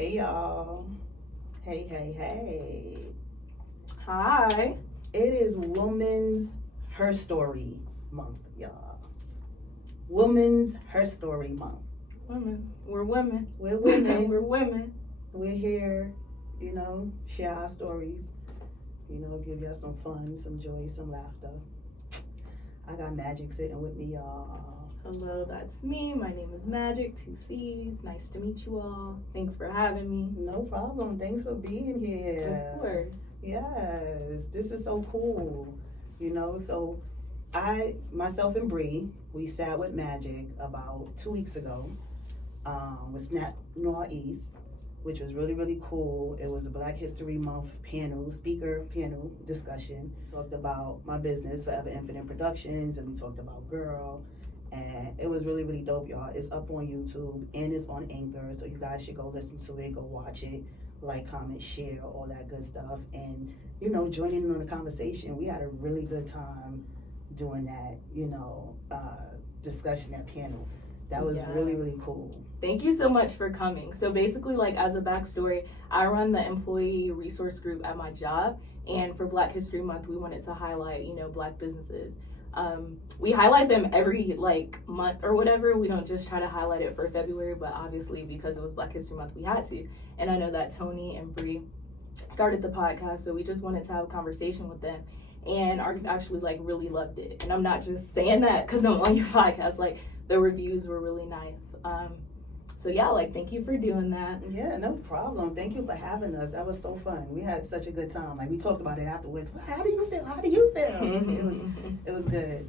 Hey y'all. Hey. Hi. It is Women's HerStory Month, y'all. Women's HerStory Month. Women. We're women. We're women. We're women. We're here, share our stories, give y'all some fun, some joy, some laughter. I got Magicc sitting with me, y'all. Hello, that's me. My name is Magicc, 2 C's. Nice to meet you all. Thanks for having me. No problem. Thanks for being here. Of course. Yes, this is so cool. So myself and Bree, we sat with Magicc about 2 weeks ago with SnapNoir East, which was really, really cool. It was a Black History Month speaker panel discussion. Talked about my business, Forever Infinite Productionz, and we talked about Girl. And it was really, really dope, y'all. It's up on YouTube and it's on Anchor, so you guys should go listen to it, go watch it, like, comment, share, all that good stuff. And, join in on the conversation. We had a really good time doing that, discussion, that panel. That was really, really cool. Thank you so much for coming. So basically, as a backstory, I run the employee resource group at my job. And for Black History Month, we wanted to highlight, Black businesses. We highlight them every month or whatever. We don't just try to highlight it for February, but obviously because it was Black History Month, we had to. And I know that Tony and Bree started the podcast, so we just wanted to have a conversation with them. And I actually really loved it. And I'm not just saying that because I'm on your podcast. The reviews were really nice. So yeah, thank you for doing that. Yeah, no problem. Thank you for having us. That was so fun. We had such a good time. We talked about it afterwards. Well, how do you feel? It was good.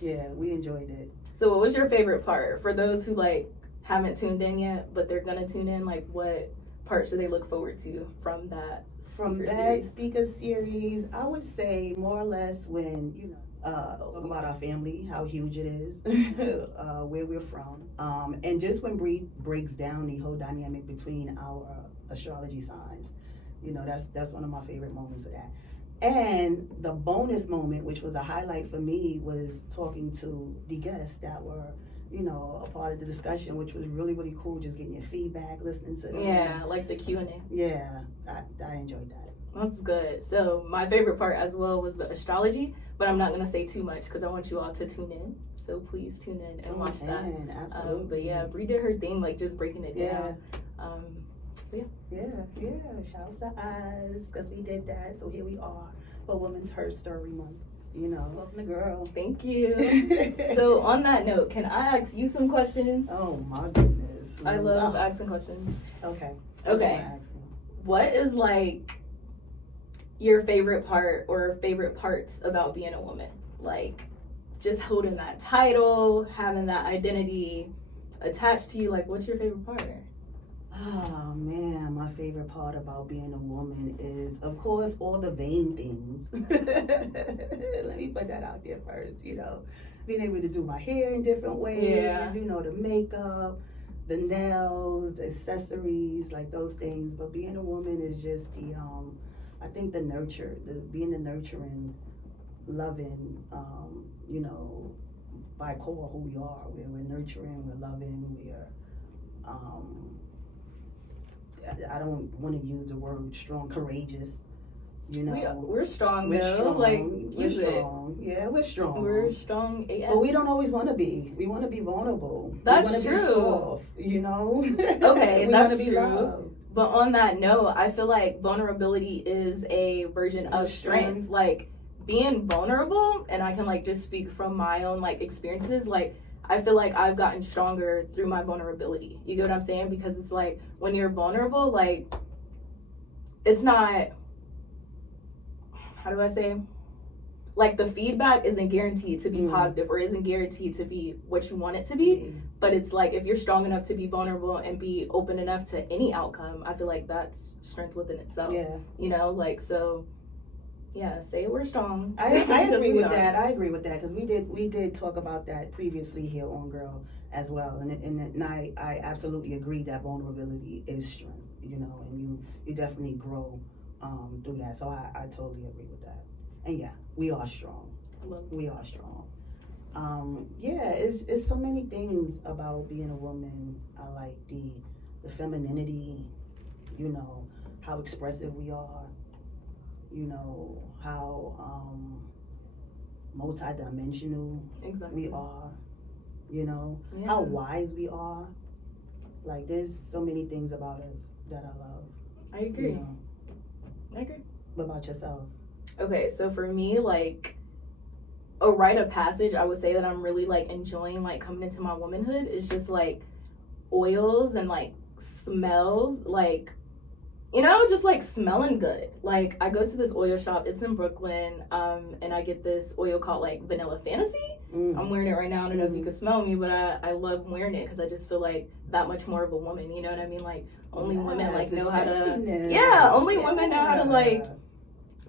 Yeah, we enjoyed it. So what was your favorite part? For those who haven't tuned in yet, but they're gonna tune in, what part should they look forward to from that speaker series? I would say more or less when, talk about our family, how huge it is, where we're from, and just when Bree breaks down the whole dynamic between our astrology signs, that's one of my favorite moments of that. And the bonus moment, which was a highlight for me, was talking to the guests that were, a part of the discussion, which was really, really cool. Just getting your feedback, listening to them. Yeah, the Q&A. Yeah, I enjoyed that. That's good. So my favorite part as well was the astrology, but I'm not going to say too much because I want you all to tune in. So please tune in and watch that. Absolutely. But yeah, Bree did her thing, just breaking it down. So yeah. Shouts to us because we did that. So here we are for Women's HerStory Month. Welcome to Girl. Thank you. So on that note, can I ask you some questions? Oh my goodness. I love asking questions. Okay. What is your favorite part or favorite parts about being a woman? Just holding that title, having that identity attached to you. What's your favorite part? Oh man, my favorite part about being a woman is, of course, all the vain things. Let me put that out there first, being able to do my hair in different ways, the makeup, the nails, the accessories, those things. But being a woman is just I think being the nurturing, loving, by core who we are. We're nurturing, we're loving, we're I don't want to use the word strong, courageous. We're strong. We're though. strong. We're strong. Yeah, we're strong. We're strong. But we don't always want to be. We want to be vulnerable. That's we true. Be soft, Okay, we that's want to be true. loved. But on that note, I feel vulnerability is a version of strength. Being vulnerable, and I can just speak from my own experiences. I feel I've gotten stronger through my vulnerability. You get what I'm saying? Because it's when you're vulnerable, it's not, how do I say? The feedback isn't guaranteed to be positive or isn't guaranteed to be what you want it to be. But it's if you're strong enough to be vulnerable and be open enough to any outcome, I feel that's strength within itself. Yeah. So yeah, say we're strong. I agree with that. I agree with that because we did talk about that previously here on Girl as well, and I absolutely agree that vulnerability is strength, and you definitely grow through that. So I totally agree with that. And yeah, we are strong. We are strong. Yeah, it's so many things about being a woman. I like the femininity, you know, how expressive we are, you know, how multidimensional Exactly. we are, you know, Yeah. how wise we are. Like, there's so many things about us that I love. I agree. You know? I agree. What about yourself? Okay, so for me, like, a rite of passage, I would say that I'm really, like, enjoying, like, coming into my womanhood is just, like, oils and, like, smells, like, you know, just, like, smelling good. Like, I go to this oil shop, it's in Brooklyn, and I get this oil called, like, Vanilla Fantasy. I'm wearing it right now. I don't know if you can smell me, but I love wearing it because I just feel like that much more of a woman, you know what I mean? Like, only women, like, know how to, yeah, only women know how to, like,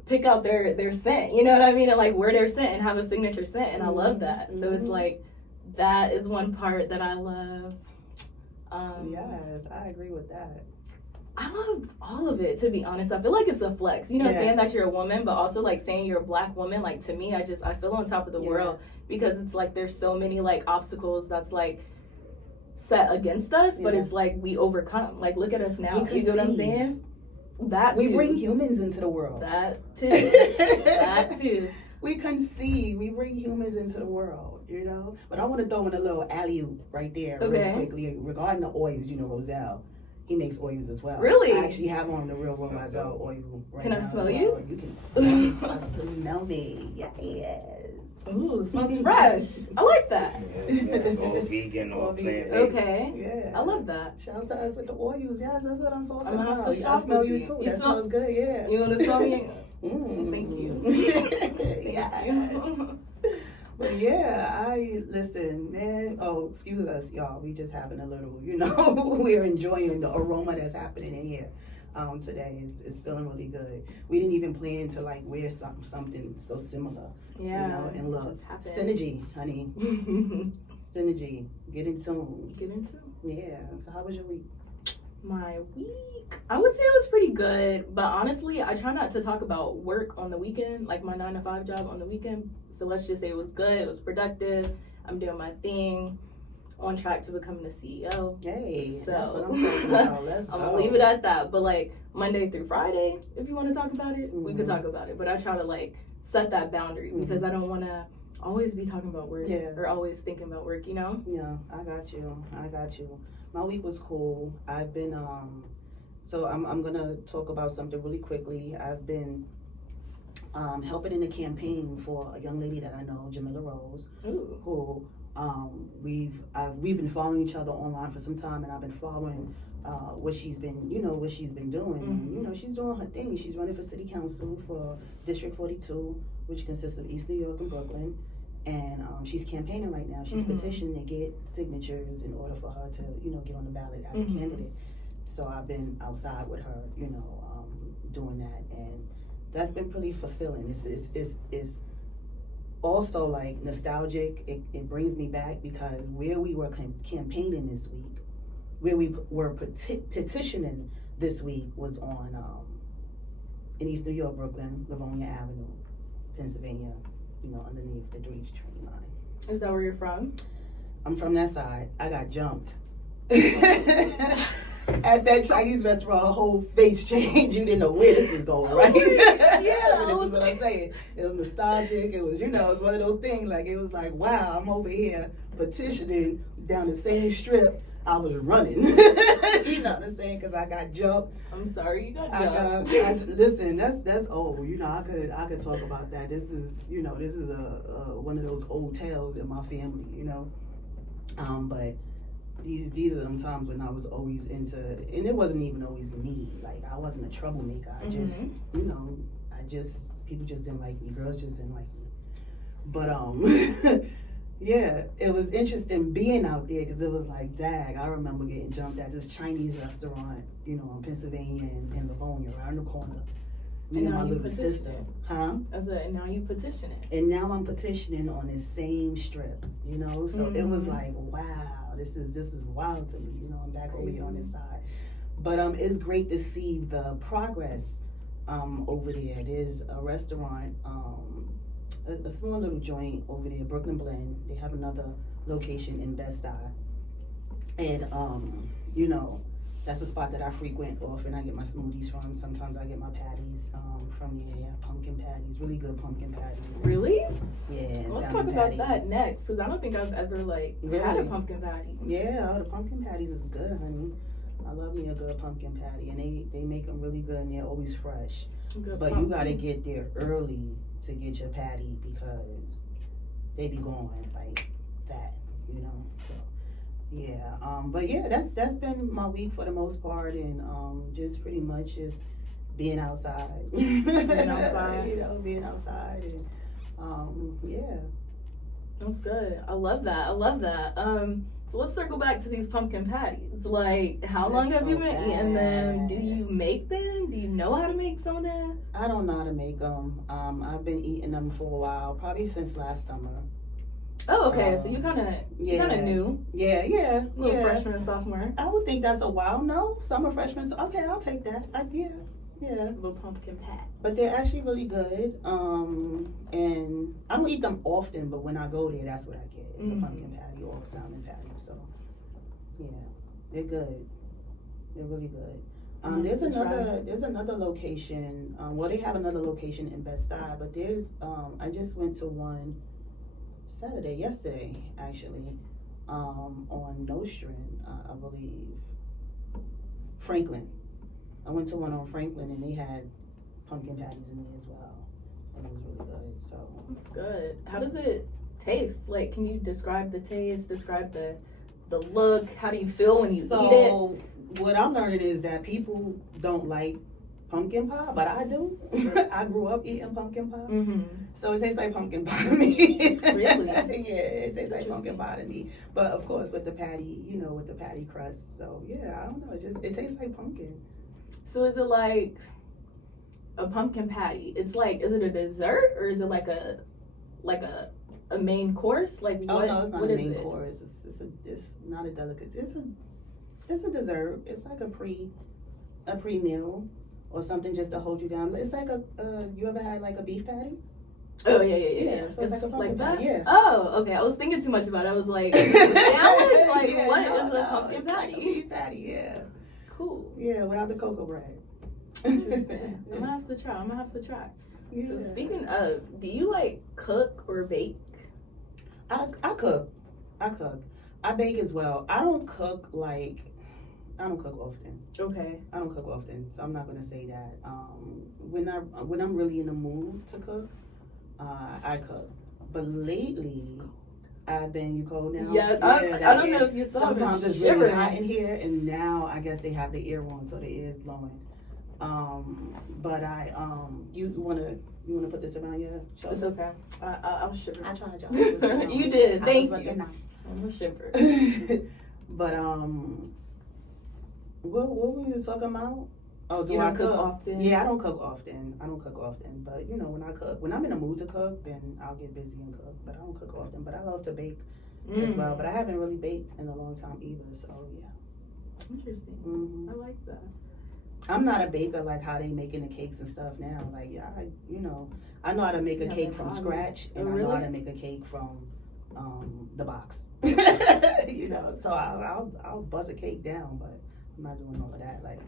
pick out their scent, you know what I mean, and like wear their scent and have a signature scent, and I love that. So it's like, that is one part that I love. Yes, I agree with that. I love all of it, to be honest. I feel like it's a flex, you know, saying that you're a woman, but also like saying you're a Black woman. Like, to me, I feel on top of the world, because it's like there's so many like obstacles that's like set against us, but it's like we overcome. Like, look at us now. You know what I'm saying? That we too. bring humans into the world. That too. That too. We conceive. We bring humans into the world, you know. But I want to throw in a little alley-oop right there, real quickly, regarding the oils. You know, Roselle, he makes oils as well. Really? I actually have on the real Roselle oil right now. Can I smell you? You can smell me. Yes. Ooh, it smells fresh. I like that. It's all vegan or plant-based. Okay. Yeah. I love that. Shouts to us with the oils. Yes, that's what I'm talking I'm gonna have about. to shop I smell with you you. too. You That smell- smells good. Yeah. You want to smell me? Thank you. Yeah. But yeah, listen, man. Oh, excuse us, y'all. We just having a little, you know, we're enjoying the aroma that's happening in here today. It's feeling really good. We didn't even plan to like wear something so similar. Yeah. You know, and look, synergy, honey. Synergy. Get in tune. Get into. Yeah. So how was your week? My week, I would say it was pretty good, but honestly, I try not to talk about work on the weekend, like my 9-to-5 job on the weekend. So let's just say it was good, it was productive, I'm doing my thing, on track to becoming the CEO. Hey, so that's what I'm talking about. Let's I'm go. gonna leave it at that. But like Monday through Friday, if you want to talk about it, we could talk about it. But I try to like set that boundary because I don't want to always be talking about work or always thinking about work, you know? Yeah, I got you. My week was cool. I've been so I'm gonna talk about something really quickly. I've been helping in a campaign for a young lady that I know, Jamila Rose, who we've been following each other online for some time, and I've been following what she's been doing. And, you know, she's doing her thing. She's running for city council for District 42, which consists of East New York and Brooklyn. And she's campaigning right now. She's petitioning to get signatures in order for her to, you know, get on the ballot as a candidate. So I've been outside with her, you know, doing that, and that's been pretty fulfilling. It's also like nostalgic. It brings me back because where we were campaigning this week, where we were petitioning this week was on in East New York, Brooklyn, Livonia Avenue, Pennsylvania. You know, underneath the Dreech train line. Is that where you're from? I'm from that side. I got jumped. At that Chinese restaurant, her whole face changed. You didn't know where this was going, right? Yeah. This is what I'm saying. It was nostalgic. It was, you know, it's one of those things. Like, it was like, wow, I'm over here petitioning down the same strip I was running. You know what I'm saying? Because I got jumped. I'm sorry you got jumped. Listen, that's old. You know, I could talk about that. This is, you know, this is a one of those old tales in my family. You know, but these are them times when I was always into, and it wasn't even always me. Like, I wasn't a troublemaker. I just, you know, people just didn't like me. Girls just didn't like me. But yeah, it was interesting being out there because it was like, dag, I remember getting jumped at this Chinese restaurant, you know, in Pennsylvania and Livonia, right around the corner. Me and my little sister. Huh? I said, and now you petitioning. And now I'm petitioning on this same strip, you know? So it was like, wow, this is wild to me. You know, I'm back over here on this side. But it's great to see the progress over there. There's a restaurant, a small little joint over there, Brooklyn Blend. They have another location in Best-Eye. And, you know, that's a spot that I frequent often. I get my smoothies from. Sometimes I get my patties from there. Yeah, pumpkin patties, really good pumpkin patties. Really? Yeah. Let's salmon talk about patties. that next, because I don't think I've ever had a pumpkin patty. Yeah, the pumpkin patties is good, honey. I love me a good pumpkin patty, and they make them really good, and they're always fresh. Good But pumpkin. you gotta get there early to get your patty because they be going like that, you know. So yeah, but yeah, that's been my week for the most part, and just pretty much just being outside. Being outside. You know, being outside, and yeah. That's good. I love that. So let's circle back to these pumpkin patties. Like, how long have you been eating them? Do you make them? Do you know how to make some of them? I don't know how to make them. I've been eating them for a while, probably since last summer. Oh, okay. So you kind of new. Yeah. Little freshman and sophomore. I would think that's a while. No, summer freshman. So okay, I'll take that. Yeah. Little pumpkin patties. But they're actually really good. And I don't eat them often, but when I go there, that's what I get. It's a pumpkin patty or a salmon patty. So yeah, they're good. They're really good. There's another location. Well, they have another location in Bed-Stuy, but there's I just went to one yesterday actually, on Nostrand, I believe. Franklin. I went to one on Franklin, and they had pumpkin patties in there as well, and it was really good. So that's good. How does it taste? Like, can you describe the taste? Describe the look? How do you feel when you eat it? So what I'm learning is that people don't like pumpkin pie, but I do. I grew up eating pumpkin pie, so it tastes like pumpkin pie to me. Really? Yeah, it tastes like pumpkin pie to me. But of course, with the patty, with the patty crust. So yeah, I don't know. It tastes like pumpkin. So is it like a pumpkin patty? It's like, is it a dessert or is it like a main course? Like what? Oh no, it's not what a is main it? course. It's not a delicacy. It's a dessert. It's like a pre meal or something just to hold you down. It's like you ever had like a beef patty? Oh yeah. So it's like a pumpkin that. patty. Yeah. Oh, okay. I was thinking too much about it. I was like, sandwich? Like Yeah, what no, is a pumpkin it's patty? Like a beef patty. Yeah. Cool. Yeah, without the cocoa bread. Interesting. I'm gonna have to try. Yeah. So speaking of, do you like cook or bake? I cook. I bake as well. I don't cook often. Okay. I don't cook often, so I'm not gonna say that. When I'm really in the mood to cook, I cook. But lately, I've been. You cold now? Yeah, I don't know if you saw. Sometimes it's really hot in here, and now I guess they have the air on, so the air is blowing. But you wanna put this around your shoulder? It's okay. I was shivering. I tried, y'all. You did. Thank you. Nice. I'm a shiver. But what were we talking about? Oh, do you I don't cook often? Yeah, I don't cook often. But when I cook, when I'm in the mood to cook, then I'll get busy and cook. But I don't cook often. But I love to bake as well. But I haven't really baked in a long time either. So yeah. Interesting. Mm-hmm. I like that. I'm not a baker like how they making the cakes and stuff now. Like I know how to make a cake from scratch, and I know how to make a cake from the box. So I'll buzz a cake down, but I'm not doing all of that. Like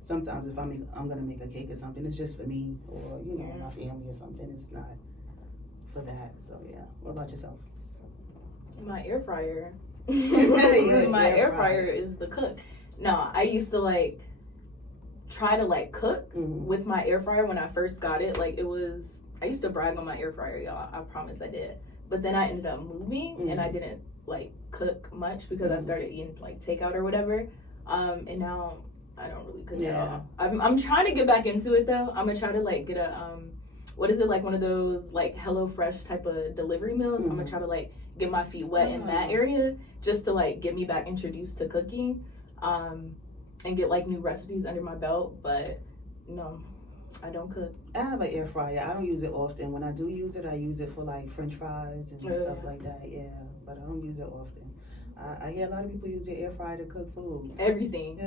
sometimes if I'm gonna make a cake or something, it's just for me or my family or something. It's not for that. So yeah. What about yourself? My air fryer. Your My air air fryer. fryer is the cook. No, I used to try to cook with my air fryer when I first got it. I used to brag on my air fryer, y'all. I promise I did. But then I ended up moving and I didn't cook much because I started eating takeout or whatever. And now I don't really cook at all. I'm trying to get back into it though. I'm gonna try to get a what is it, one of those HelloFresh type of delivery meals. I'm gonna try to get my feet wet in that area just to get me back introduced to cooking. And get new recipes under my belt, but no, I don't cook. I have an air fryer. I don't use it often. When I do use it, I use it for French fries and stuff like that. Yeah, but I don't use it often. I hear a lot of people use the air fryer to cook food. Everything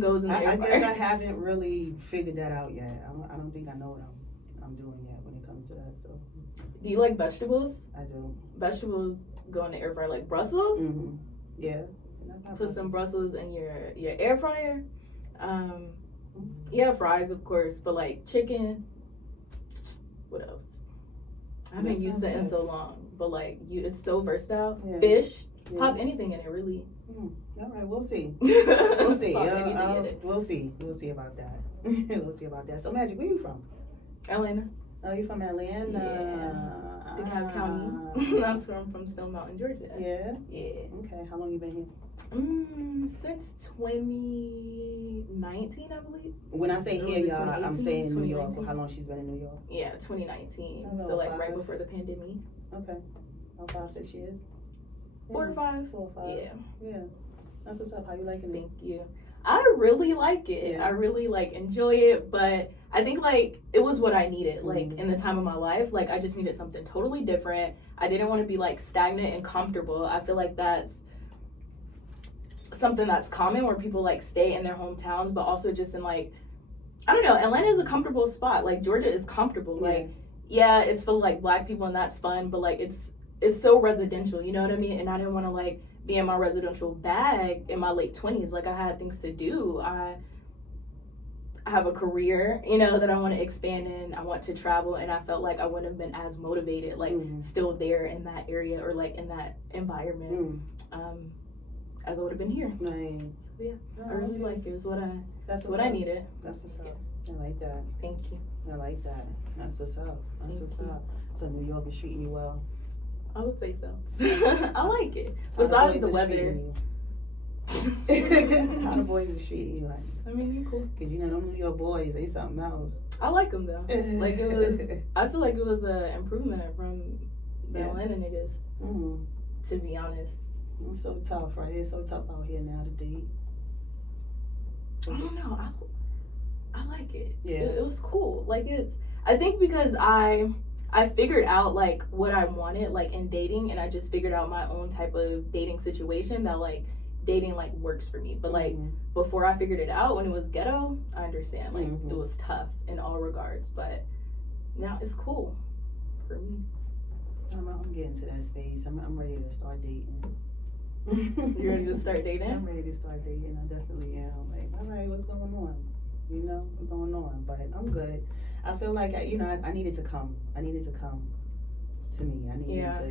goes in the air fryer. I guess I haven't really figured that out yet. I don't think I know what I'm doing yet when it comes to that. So, do you like vegetables? I do. Vegetables go in the air fryer, like Brussels. Yeah. put some Brussels in your air fryer. Yeah, fries of course, but like chicken. What else? I haven't used it in so long, but like it's so versatile. Yeah. Fish, pop anything in it, really. All right, we'll see. We'll see. We'll see. We'll see about that. We'll see about that. So, Magicc, where you from? Atlanta. Oh, you from Atlanta? Yeah. DeKalb County. That's where I'm from, Stone Mountain, Georgia. Yeah. Yeah. Okay. How long you been here? Since 2019, I believe. When I say here, y'all, I'm saying New York. How long she's been in New York? Yeah, 2019. So like right before the pandemic. Okay. 5, 6 years. 4 or 5. 4 or 5. Yeah. Yeah. That's what's up. How you liking it? Thank you. I really like it. Yeah. I really like enjoy it, but I think like it was what I needed like in the time of my life. Like I just needed something totally different. I didn't want to be like stagnant and comfortable. I feel like that's something that's common where people like stay in their hometowns, but also just in like, I don't know, Atlanta is a comfortable spot. Like Georgia is comfortable. Like, yeah, it's full of like black people and that's fun, but like it's so residential, you know what I mean? And I didn't want to like be in my residential bag in my late 20s. Like I had things to do. I have a career, you know, that I want to expand in. I want to travel, and I felt like I wouldn't have been as motivated, like still there in that area or like in that environment, as I would have been here. Right. So yeah, I really like it. It's what I needed. That's what's up. I like that. Thank you. I like that. That's what's up. That's what's up. So New York is treating you well. I would say so. I like it. Besides the weather. How the boys is treating you like? I mean, you're cool. Cause you know them New York boys, they something else. I like them though. Like it was. I feel like it was an improvement from the Atlanta niggas. To be honest. It's so tough, right? It's so tough out here now to date. I don't know. I like it. Yeah. It was cool. Like I think because I figured out like what I wanted like in dating, and I just figured out my own type of dating situation that like dating like works for me. But like before I figured it out, when it was ghetto, I understand like it was tough in all regards, but now it's cool for me. I'm getting to that space. I'm ready to start dating. You ready to start dating? I'm ready to start dating. I definitely am. Like, all right, what's going on? You know, what's going on? But I'm good. I feel like I needed to come. I needed to come to me. I needed to,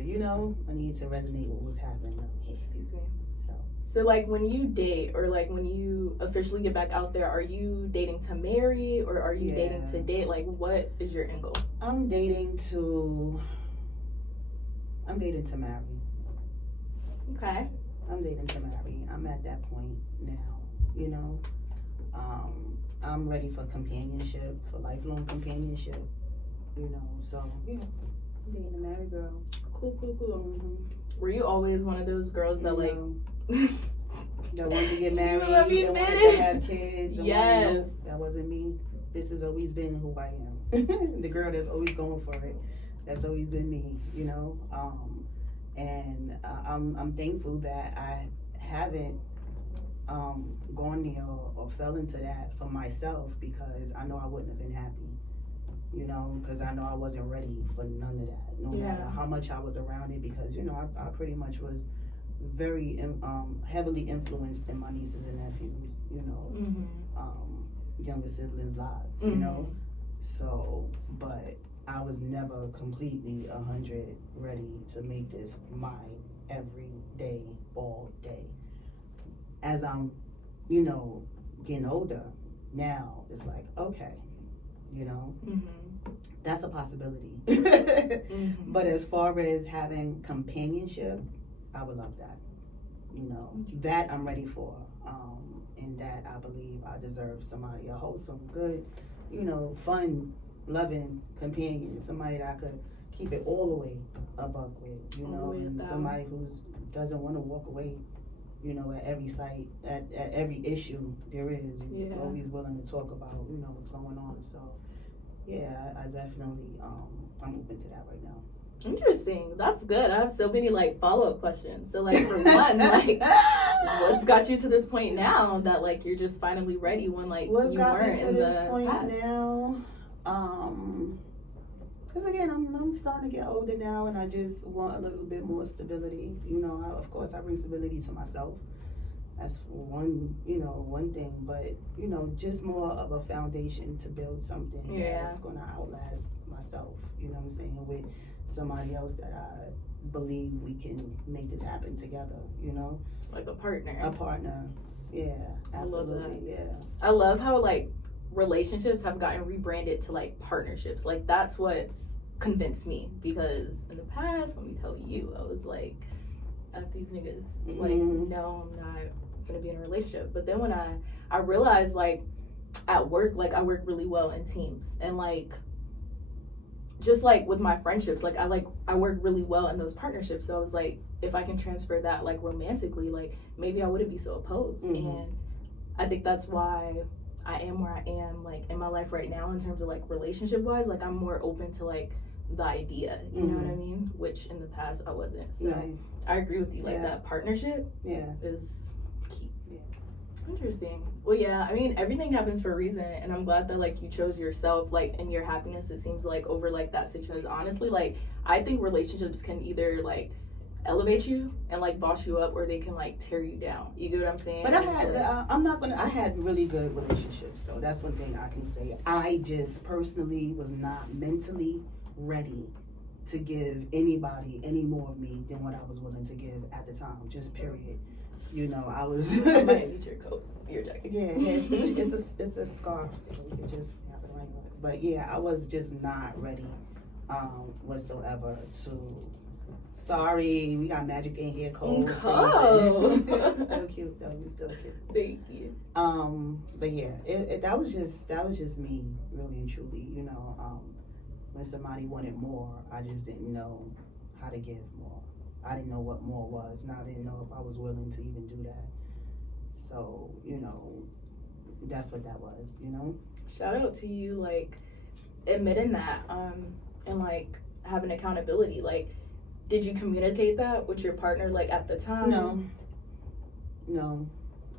I needed to resonate with what's happening. Excuse me. So like when you date or like when you officially get back out there, are you dating to marry or are you dating to date? Like what is your end goal? I'm dating to marry. Okay. I'm dating to marry. I'm at that point now, you know. I'm ready for companionship, for lifelong companionship, you know. So yeah, I'm dating a married girl. Cool. Were you always one of those girls that like that wanted to get married, that wanted to have kids? Yes. That wasn't me. This has always been who I am. The girl that's always going for it. That's always been me, you know. And I'm thankful that I haven't gone there or fell into that for myself, because I know I wouldn't have been happy, you know, because I know I wasn't ready for none of that, no matter how much I was around it, because, you know, I pretty much was very heavily influenced in my nieces and nephews, you know, younger siblings' lives, you know, so, but I was never completely 100 ready to make this my everyday, all day. As I'm, you know, getting older, now it's like, okay, you know, that's a possibility. But as far as having companionship, I would love that. You know, that I'm ready for. And that I believe I deserve somebody, a wholesome, good, you know, fun, loving companion, somebody that I could keep it all the way a buck with, you know, and somebody who doesn't want to walk away, you know, at every sight, at every issue there is, you're always willing to talk about, you know, what's going on. So yeah, I definitely I'm open to that right now. Interesting. That's good. I have so many like follow-up questions. So like for one, like what's got you to this point now that like you're just finally ready when like what's you got weren't me to in this the point past? now? Because again, I'm starting to get older now, and I just want a little bit more stability. You know, of course, I bring stability to myself, That's one thing, but just more of a foundation to build something that's gonna outlast myself. You know what I'm saying? With somebody else that I believe we can make this happen together. Like a partner. A partner. Yeah, absolutely. I love that. Yeah. I love how like relationships have gotten rebranded to like partnerships. Like that's what's convinced me, because in the past, let me tell you, I was like, F these niggas. Like, no, I'm not gonna be in a relationship. But then when I realized, like, at work, like I work really well in teams, and like just like with my friendships, like I work really well in those partnerships. So I was like, if I can transfer that like romantically, like maybe I wouldn't be so opposed. And I think that's why I am where I am, like in my life right now, in terms of like relationship wise. Like I'm more open to like the idea, you know what I mean? Which in the past I wasn't. So I agree with you. Like that partnership is key. Interesting. Well, yeah, I mean, everything happens for a reason, and I'm glad that like you chose yourself, like, and your happiness, it seems like, over like that situation. Honestly, like I think relationships can either like elevate you and like boss you up, or they can like tear you down. You get what I'm saying? But I had really good relationships though. That's one thing I can say. I just personally was not mentally ready to give anybody any more of me than what I was willing to give at the time. Just period. I was. I might need your coat, your jacket. Yeah, it's a scarf. So you can just have it right. But yeah, I was just not ready, whatsoever to. Sorry, we got Magic in here. Cold. So cute though. You're so cute. Thank you. But yeah, that was just me, really and truly. When somebody wanted more, I just didn't know how to give more. I didn't know what more was, and I didn't know if I was willing to even do that. So, that's what that was, Shout out to you, like, admitting that, and, like, having accountability. Like, did you communicate that with your partner, like, at the time? No,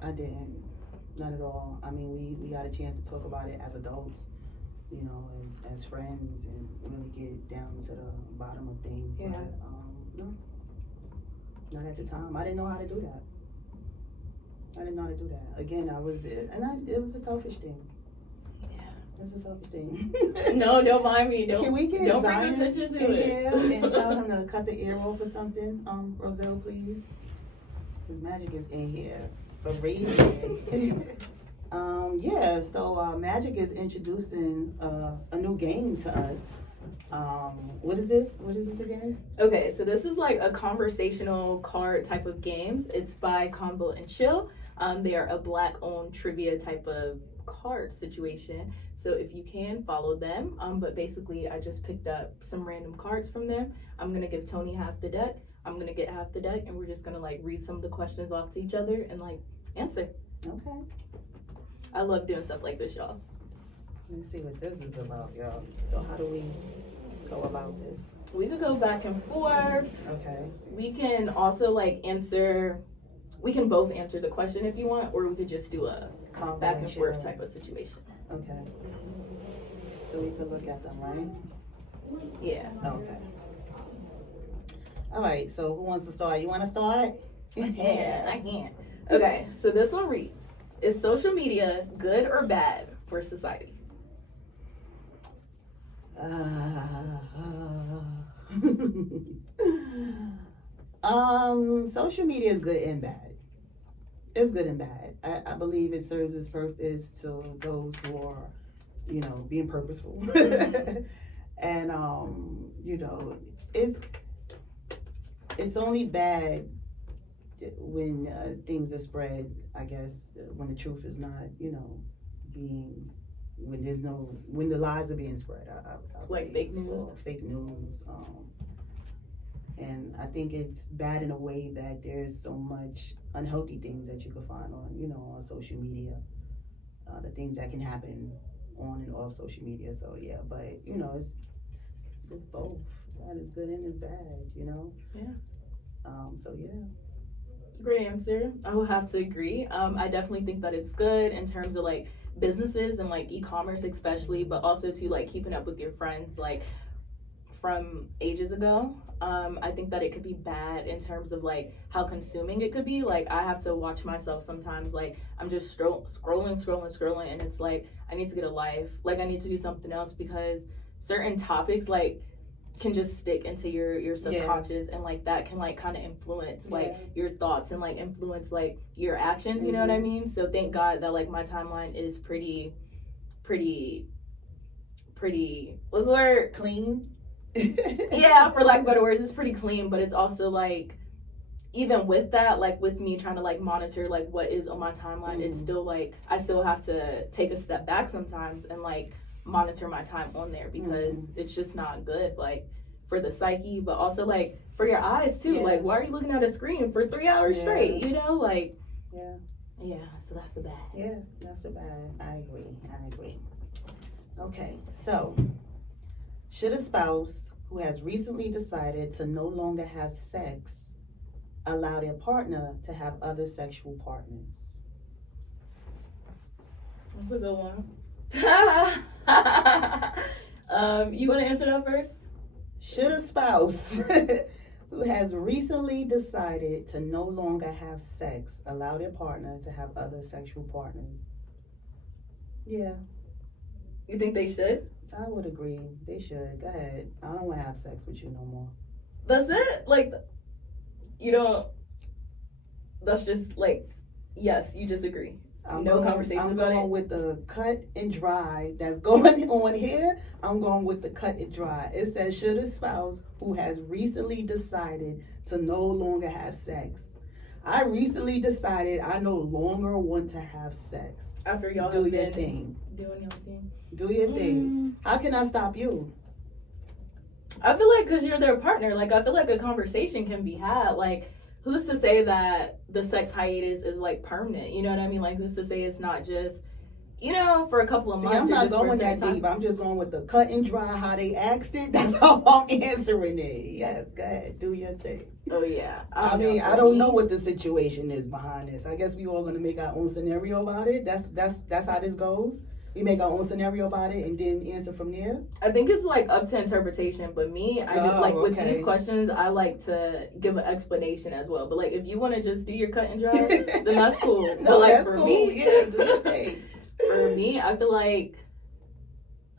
I didn't. Not at all. I mean, we got a chance to talk about it as adults, as friends, and really get down to the bottom of things. Yeah. But, no. Not at the time. I didn't know how to do that. Again, it was a selfish thing. Yeah. It's a selfish thing. No, don't mind me. Can we get don't Zion bring attention to it. And tell him to cut the ear off or something, Roselle, please? Because Magic is in here for reading. So Magic is introducing a new game to us. What is this? What is this again? Okay, so this is like a conversational card type of games. It's by Combo and Chill. They are a Black-owned trivia type of card situation. So if you can, follow them. But basically, I just picked up some random cards from them. I'm gonna give Tony half the deck. I'm gonna get half the deck, and we're just gonna like read some of the questions off to each other and like answer. Okay. I love doing stuff like this, y'all. Let's see what this is about, y'all. So how do we go about this? We could go back and forth. Okay. We can also like we can both answer the question if you want, or we could just do a back and forth type of situation. Okay. So we could look at them, right? Yeah. Okay. All right, so who wants to start? You want to start? Yeah, I can. Okay, so this one reads, is social media good or bad for society? Social media is good and bad. It's good and bad. I believe it serves its purpose to those who are, being purposeful. And it's only bad when things are spread, I guess, when the truth is not, when the lies are being spread. I like fake news? Fake news. And I think it's bad in a way that there's so much unhealthy things that you can find on social media. The things that can happen on and off social media. So yeah, but it's both. God is good and it's bad, Yeah. So yeah. Great answer. I will have to agree. I definitely think that it's good in terms of like businesses and like e-commerce especially, but also to like keeping up with your friends. Like from ages ago. I think that it could be bad in terms of like how consuming it could be. Like I have to watch myself sometimes. Like I'm just scrolling, and it's like I need to get a life. Like I need to do something else because certain topics like can just stick into your subconscious, and like that can like kind of influence like your thoughts and like influence like your actions. You know what I mean? So thank God that like my timeline is pretty. What's the word? Clean. Yeah, for lack of better words, it's pretty clean, but it's also like even with that, like with me trying to like monitor like what is on my timeline, it's still like I still have to take a step back sometimes and like monitor my time on there because it's just not good like for the psyche, but also like for your eyes too. Like why are you looking at a screen for 3 hours straight, you know? Like so that's the bad. That's the bad. I agree. Okay, so should a spouse who has recently decided to no longer have sex allow their partner to have other sexual partners? That's a good one. You want to answer that first? Should a spouse who has recently decided to no longer have sex allow their partner to have other sexual partners? Yeah. You think they should? I would agree. They should. Go ahead. I don't want to have sex with you no more. That's it? Like, you don't... That's just, like, yes, you just agree. I'm conversation about it? I'm going with the cut and dry that's going on here. I'm going with the cut and dry. It says, should a spouse who has recently decided to no longer have sex. I recently decided I no longer want to have sex. After y'all do have your been thing. Doing your thing. Do your thing. How can I stop you? I feel like because you're their partner, like I feel like a conversation can be had. Like, who's to say that the sex hiatus is like permanent? You know what I mean? Like, who's to say it's not just, you know, for a couple of months? I'm not or just going for a that certain deep. time? I'm just going with the cut and dry, how they asked it. That's how I'm answering it. Yes, go ahead. Do your thing. Oh, yeah. I don't know what the situation is behind this. I guess we all going to make our own scenario about it. That's how this goes. We make our own scenario about it and then answer from there. I think it's like up to interpretation, but me, I just like with these questions, I like to give an explanation as well. But like, if you want to just do your cut and dry, then that's cool. No, but like that's for cool. me, Do your thing. For me, I feel like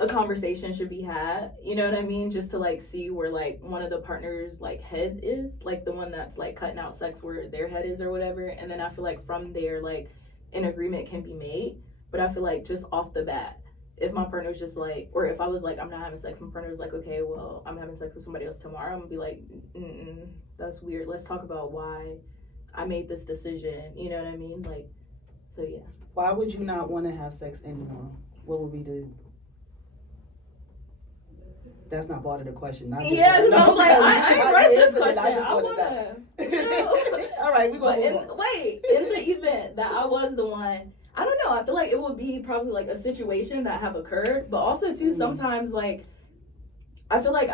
a conversation should be had. You know what I mean? Just to like see where like one of the partners like head is, like the one that's like cutting out sex where their head is or whatever. And then I feel like from there, like an agreement can be made. But I feel like just off the bat, if my partner was just like, or if I was like, I'm not having sex, my partner was like, okay, well, I'm having sex with somebody else tomorrow, I'm gonna be like, that's weird. Let's talk about why I made this decision. You know what I mean? Like, so yeah. Why would you not want to have sex anymore? What would be the... That's not part of the question. Yeah, because I was like, I read this question. I want to... All right, we're going to move on. Wait, in the event that I was the one... I don't know. I feel like it would be probably like a situation that have occurred, but also too sometimes like I feel like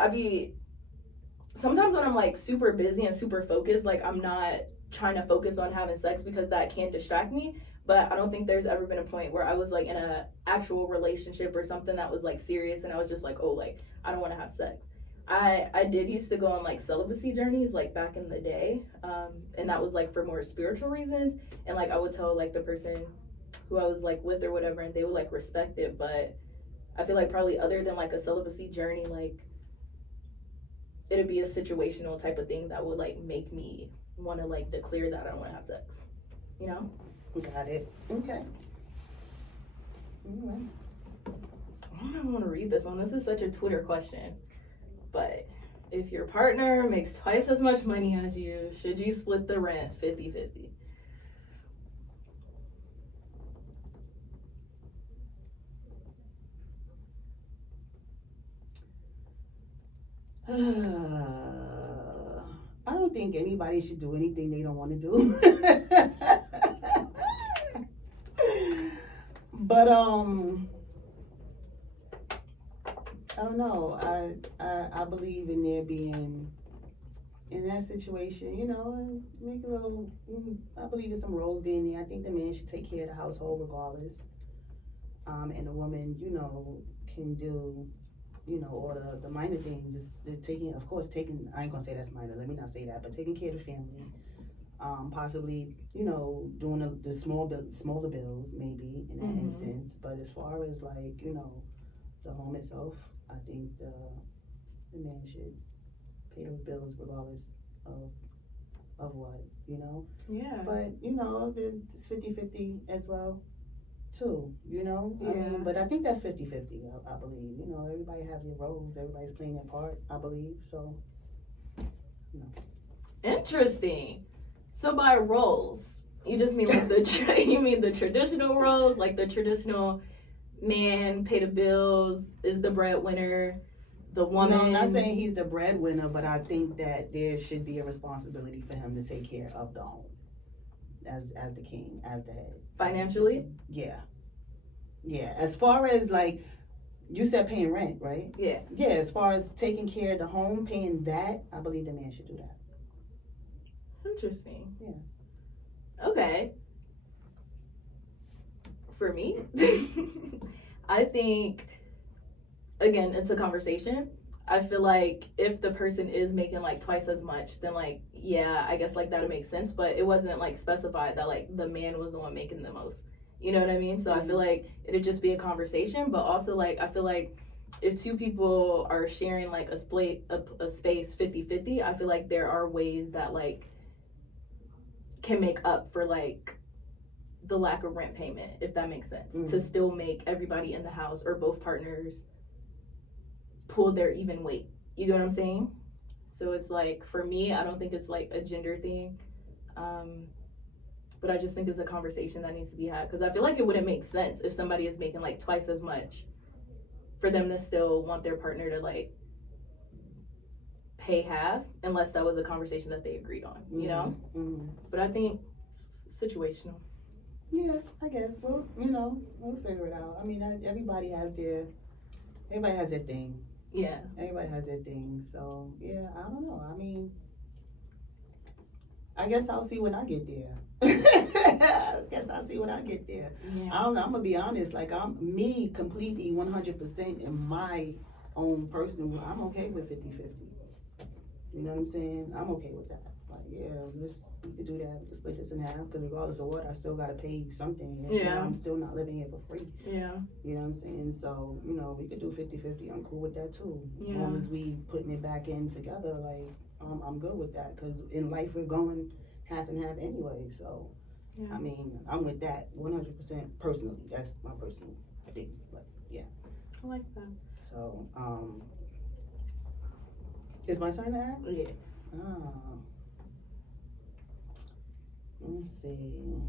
sometimes when I'm like super busy and super focused, like I'm not trying to focus on having sex because that can distract me. But I don't think there's ever been a point where I was like in a actual relationship or something that was like serious and I was just like, oh, like I don't want to have sex. I did used to go on like celibacy journeys like back in the day, and that was like for more spiritual reasons. And like I would tell like the person who I was like with or whatever, and they would like respect it. But I feel like probably other than like a celibacy journey, like it'd be a situational type of thing that would like make me want to like declare that I don't want to have sex, you know? Got it. Okay. All right. I don't even want to read this one. This is such a Twitter question. But if your partner makes twice as much money as you, should you split the rent 50-50? I don't think anybody should do anything they don't want to do. But I don't know. I believe in there being in that situation, you know, make a little. I believe in some roles being there. I think the man should take care of the household regardless, and the woman, you know, can do you know, all the minor things is taking, of course, taking, I ain't gonna say that's minor, let me not say that, but taking care of the family, possibly, you know, doing the smaller bills, maybe, in that instance, but as far as, like, you know, the home itself, I think the man should pay those bills regardless of what, you know? Yeah. But, you know, it's 50-50 as well, too, you know? Yeah. I mean, but I think that's 50-50, I believe. You know, everybody have their roles, everybody's playing their part, I believe, so, you know. Interesting. So by roles, you just mean like you mean the traditional roles, like the traditional man pay the bills, is the breadwinner, the woman. No, I'm not saying he's the breadwinner, but I think that there should be a responsibility for him to take care of the home as the king, as the head. Financially? Yeah. Yeah. As far as, like, you said paying rent, right? Yeah. Yeah, as far as taking care of the home, paying that, I believe the man should do that. Interesting. Yeah. Okay. For me, I think, again, it's a conversation. I feel like if the person is making like twice as much, then like, yeah, I guess like that'll make sense. But it wasn't like specified that like the man was the one making the most. You know what I mean? So I feel like it'd just be a conversation. But also like, I feel like if two people are sharing like a space 50-50, I feel like there are ways that like can make up for like the lack of rent payment, if that makes sense, to still make everybody in the house or both partners pull their even weight. You get what I'm saying? So it's like, for me, I don't think it's like a gender thing, but I just think it's a conversation that needs to be had, because I feel like it wouldn't make sense if somebody is making like twice as much for them to still want their partner to like pay half, unless that was a conversation that they agreed on, you know? But I think it's situational. Yeah, I guess. Well, you know, we'll figure it out. I mean, everybody has their thing. Yeah. Everybody has their thing. So, yeah, I don't know. I mean, I guess I'll see when I get there. I guess I'll see when I get there. Yeah. I'm going to be honest. Like, I'm me completely 100% in my own personal, I'm okay with 50-50. You know what I'm saying? I'm okay with that. Like, yeah, we could do that. We could split this in half, because regardless of what, I still got to pay something. And, you know, I'm still not living here for free. Yeah. You know what I'm saying? So, you know, we could do 50-50. I'm cool with that too. As long as we putting it back in together, like, I'm good with that. Because in life, we're going half and half anyway. So, I mean, I'm with that 100% personally. That's my personal thing. But, yeah. I like that. So, is my turn to ask? Yeah. Oh. Let's see.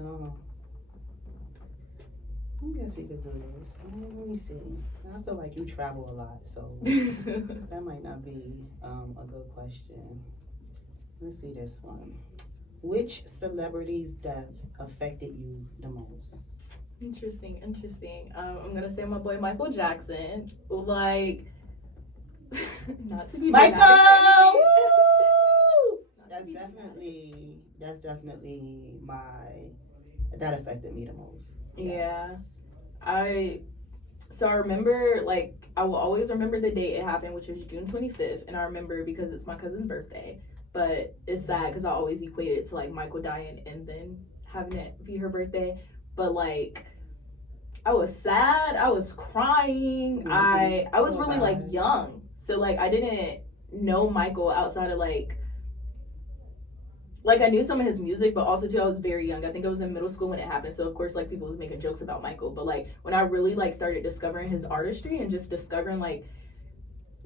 Oh. I guess we could do this. Let me see. I feel like you travel a lot, so that might not be a good question. Let's see this one. Which celebrity's death affected you the most? Interesting. I'm gonna say my boy Michael Jackson. Like, not to be Michael! That's definitely that affected me the most. Yes. Yeah. So I remember, like, I will always remember the date it happened, which was June 25th, and I remember because it's my cousin's birthday. But it's sad because I always equate it to like Michael dying and then having it be her birthday. But like, I was sad, I was crying, I was really like young. So like, I didn't know Michael outside of like I knew some of his music, but also too, I was very young. I think I was in middle school when it happened. So of course, like, people was making jokes about Michael. But like, when I really like started discovering his artistry and just discovering like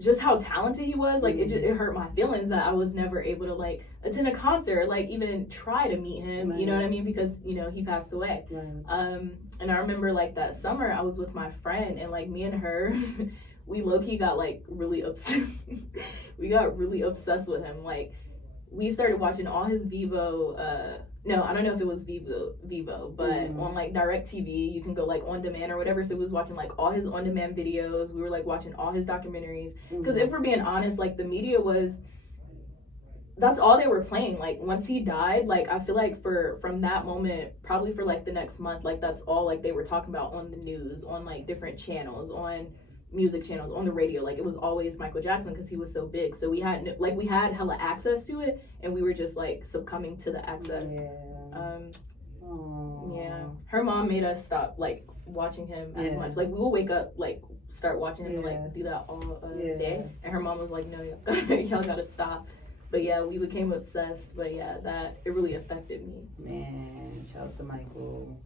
just how talented he was, like, it hurt my feelings that I was never able to like attend a concert, like even try to meet him, you know what I mean? Because, you know, he passed away. And I remember like that summer I was with my friend, and like me and her, we low-key got like really upset. We got really obsessed with him. Like, we started watching all his Vivo, no, I don't know if it was Vivo, but on like DirecTV, you can go like on demand or whatever. So we was watching like all his on demand videos. We were like watching all his documentaries. Because if we're being honest, like the media was that's all they were playing. Like once he died, like I feel like from that moment, probably for like the next month, like that's all like they were talking about on the news, on like different channels, on music channels, on the radio. Like it was always Michael Jackson because he was so big. So we had hella access to it, and we were just like succumbing to the access. Yeah. Her mom made us stop like watching him as much. Like we will wake up, like start watching him and like do that all day, and her mom was like, no, y'all gotta stop. But yeah, we became obsessed. But yeah, that it really affected me. Man, shout out to Michael.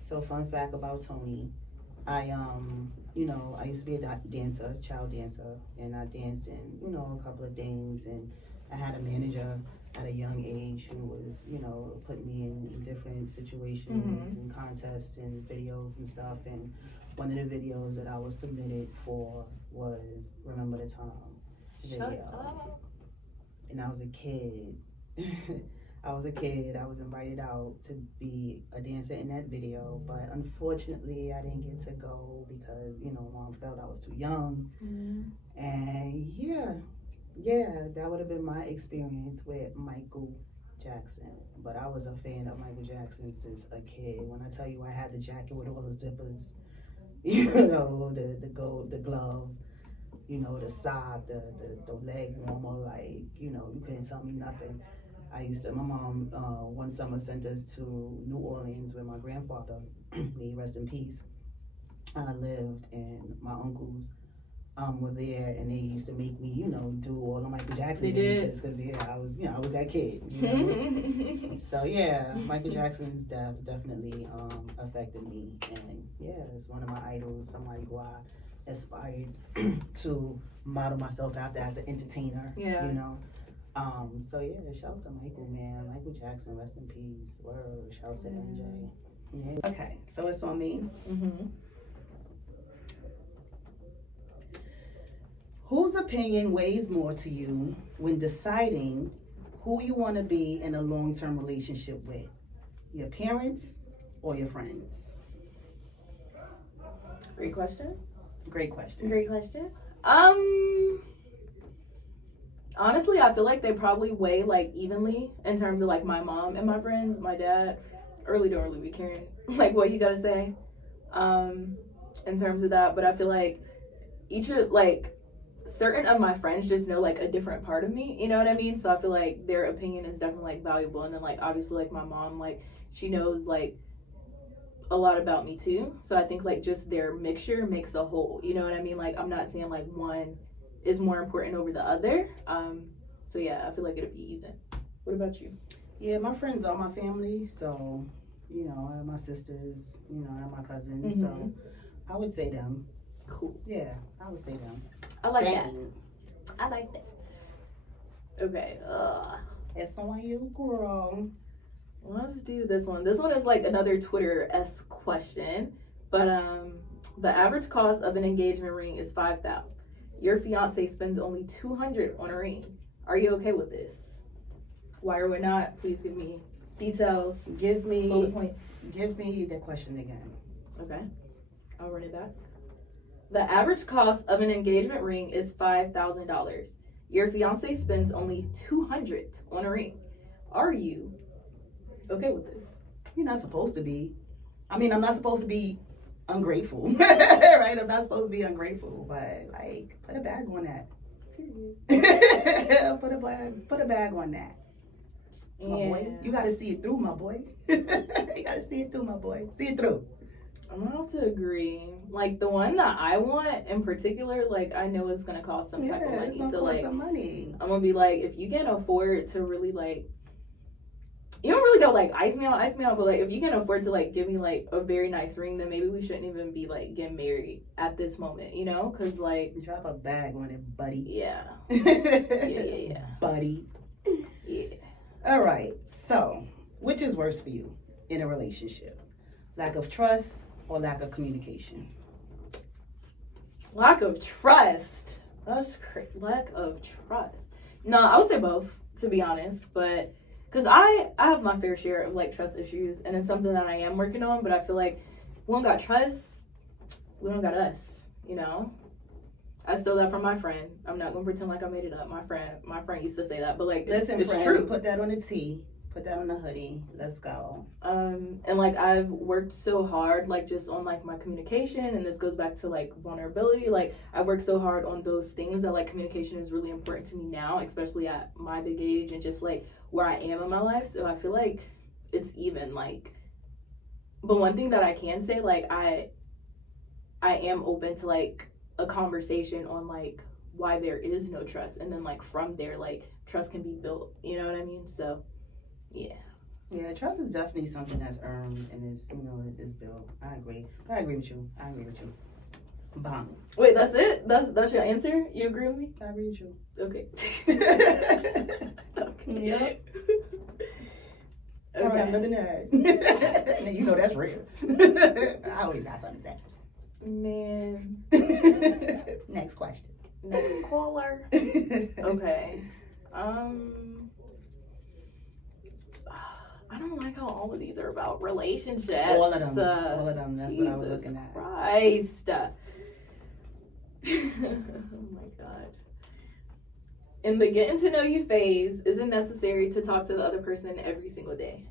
So fun fact about Tony, I I used to be a dancer, child dancer, and I danced in a couple of things, and I had a manager at a young age who was putting me in different situations and contests and videos and stuff. And one of the videos that I was submitted for was Remember the Time video. Shut up. And I was a kid. I was invited out to be a dancer in that video, but unfortunately I didn't get to go because, mom felt I was too young. And yeah, that would have been my experience with Michael Jackson. But I was a fan of Michael Jackson since a kid. When I tell you I had the jacket with all the zippers, the glove, the sock, the leg warmer, like, you couldn't tell me nothing. My mom one summer sent us to New Orleans with my grandfather, may he rest in peace. I lived, and my uncles were there, and they used to make me, do all the Michael Jackson dances, because I was that kid. So yeah, Michael Jackson's death definitely affected me, and yeah, it's one of my idols, somebody who I aspired to model myself after as an entertainer. So yeah, shout out to Michael, man. Michael Jackson, rest in peace. Word, shout out to MJ. Yeah. Okay, so it's on me. Whose opinion weighs more to you when deciding who you want to be in a long-term relationship with? Your parents or your friends? Great question. Honestly, I feel like they probably weigh like evenly in terms of like my mom and my friends. My dad, early to early be caring like what you gotta say in terms of that. But I feel like each of like certain of my friends just know like a different part of me, you know what I mean? So I feel like their opinion is definitely like valuable. And then like obviously like my mom, like she knows like a lot about me too. So I think like just their mixture makes a whole, you know what I mean? Like I'm not saying like one is more important over the other. So yeah, I feel like it'll be even. What about you? Yeah, my friends are my family, so I have my sisters, I have my cousins, so I would say them. Cool. Yeah, I would say them. I like that. Okay. It's on you, girl. Let's do this one. This one is like another Twitter-esque question, but the average cost of an engagement ring is $5,000. Your fiance spends only $200 on a ring. Are you okay with this? Why or why not? Please give me details. Give me bullet points. Give me the question again. Okay, I'll run it back. The average cost of an engagement ring is $5,000. Your fiance spends only $200 on a ring. Are you okay with this? You're not supposed to be. I mean, I'm not supposed to be ungrateful, right? I'm not supposed to be ungrateful, but like, put a bag on that. put a bag on that. My boy, you gotta see it through, my boy. You gotta see it through, my boy. See it through. I'm gonna have to agree. Like the one that I want in particular, like I know it's gonna cost some type of money. It's so like, some money. I'm gonna be like, if you can afford to really like, you don't really go like ice me out, but like if you can afford to like give me like a very nice ring, then maybe we shouldn't even be like getting married at this moment, you know? Cause like drop a bag on it, buddy. Yeah. Yeah. Buddy. Yeah. All right. So, which is worse for you in a relationship? Lack of trust or lack of communication? Lack of trust. That's crazy. Lack of trust. No, I would say both, to be honest, but. Because I have my fair share of, like, trust issues, and it's something that I am working on, but I feel like we don't got trust, we don't got us, you know? I stole that from my friend. I'm not gonna pretend like I made it up. My friend used to say that, but like, Listen, it's friend, true. put that on the tee. Put that on the hoodie. Let's go. And like I've worked so hard, like just on like my communication, and this goes back to like vulnerability. Like I've worked so hard on those things that like communication is really important to me now, especially at my big age and just like where I am in my life. So I feel like it's even like. But one thing that I can say, like I am open to like a conversation on like why there is no trust, and then like from there like trust can be built. You know what I mean? So. Yeah, trust is definitely something that's earned and is, is built. I agree with you. Bang. Wait, that's it? That's your answer? You agree with me? I agree with you. Okay. Okay. Yep. I Okay. don't have nothing to add. You know that's real. I always got something to say. Man. Next question. Next caller. Okay. I don't like how all of these are about relationships. All of them. That's Jesus what I was looking at. Christ. Oh my God. In the getting to know you phase, is it necessary to talk to the other person every single day?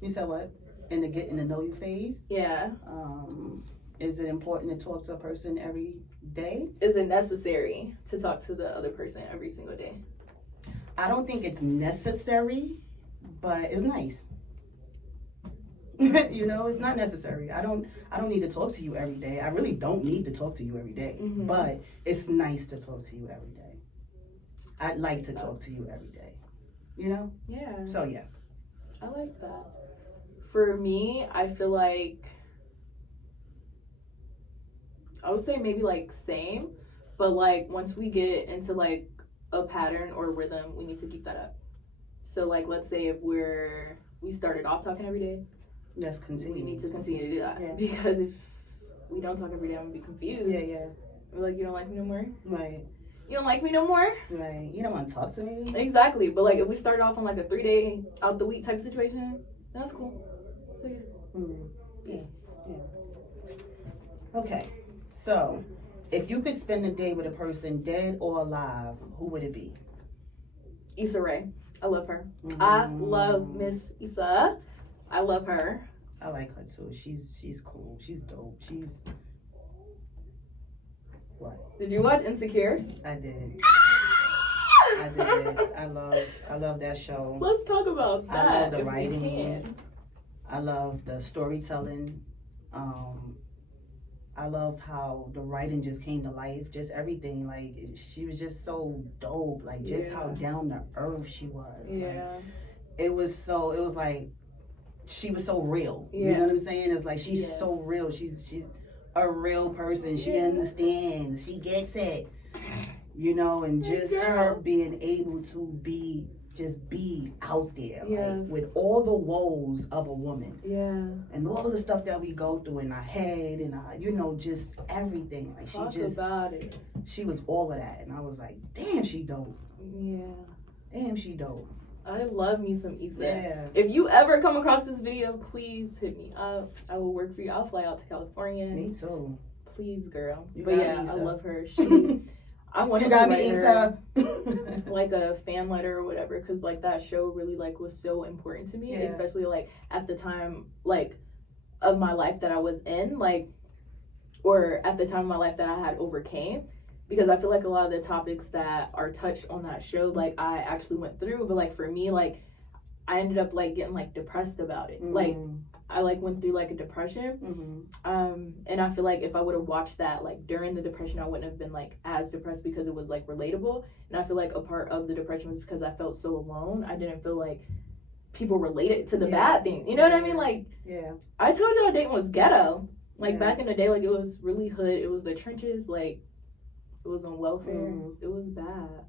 You said what? In the getting to know you phase? Yeah. Is it important to talk to a person every day? Is it necessary to talk to the other person every single day? I don't think it's necessary, but it's nice. It's not necessary. I don't need to talk to you every day. I really don't need to talk to you every day. Mm-hmm. But it's nice to talk to you every day. I'd like to talk to you every day. Yeah. So yeah. I like that. For me, I feel like I would say maybe like same, but like once we get into like a pattern or rhythm, we need to keep that up. So like let's say if we started off talking every day, Let's continue. we need to continue to do that. Yeah. Because if we don't talk every day, I'm gonna be confused. Yeah. We're like, you don't like me no more? Right. You don't like me no more? Right. You don't want to talk to me? Exactly. But like if we started off on like a 3-day out the week type situation, that's cool. So yeah. Okay. So, if you could spend a day with a person dead or alive, who would it be? Issa Rae. I love her. I love Miss Issa. I love her. I like her too. She's cool. She's dope. She's what? Did you watch Insecure? I did. I love that show. Let's talk about that. I love the if we writing. can. I love the storytelling. I love how the writing just came to life. Just everything. Like she was just so dope. Like just how down to earth she was. Yeah. Like, it was like she was so real. Yeah. You know what I'm saying? It's like she's so real. She's a real person. She understands. She gets it. And just her being able to be out there, like with all the woes of a woman. Yeah. And all the stuff that we go through in our head and our, just everything. Like Talk about it. She was all of that. And I was like, damn, she dope. Yeah. Damn, she dope. I love me some Issa. Yeah. If you ever come across this video, please hit me up. I will work for you. I'll fly out to California. Me too. Please, girl. You but got yeah, me, I Issa. love her. I wanted You got to me, write Issa. her like a fan letter or whatever, because like that show really like was so important to me, especially like at the time like of my life that I was in, like, or at the time of my life that I had overcame. Because I feel like a lot of the topics that are touched on that show, like I actually went through, but like for me, like I ended up like getting like depressed about it. Like I like went through like a depression. And I feel like if I would have watched that like during the depression, I wouldn't have been like as depressed because it was like relatable. And I feel like a part of the depression was because I felt so alone. I didn't feel like people related to the bad thing. You know what I mean? Like, I told y'all dating was ghetto. Like back in the day, like it was really hood. It was the trenches. Like it was on welfare. It was bad.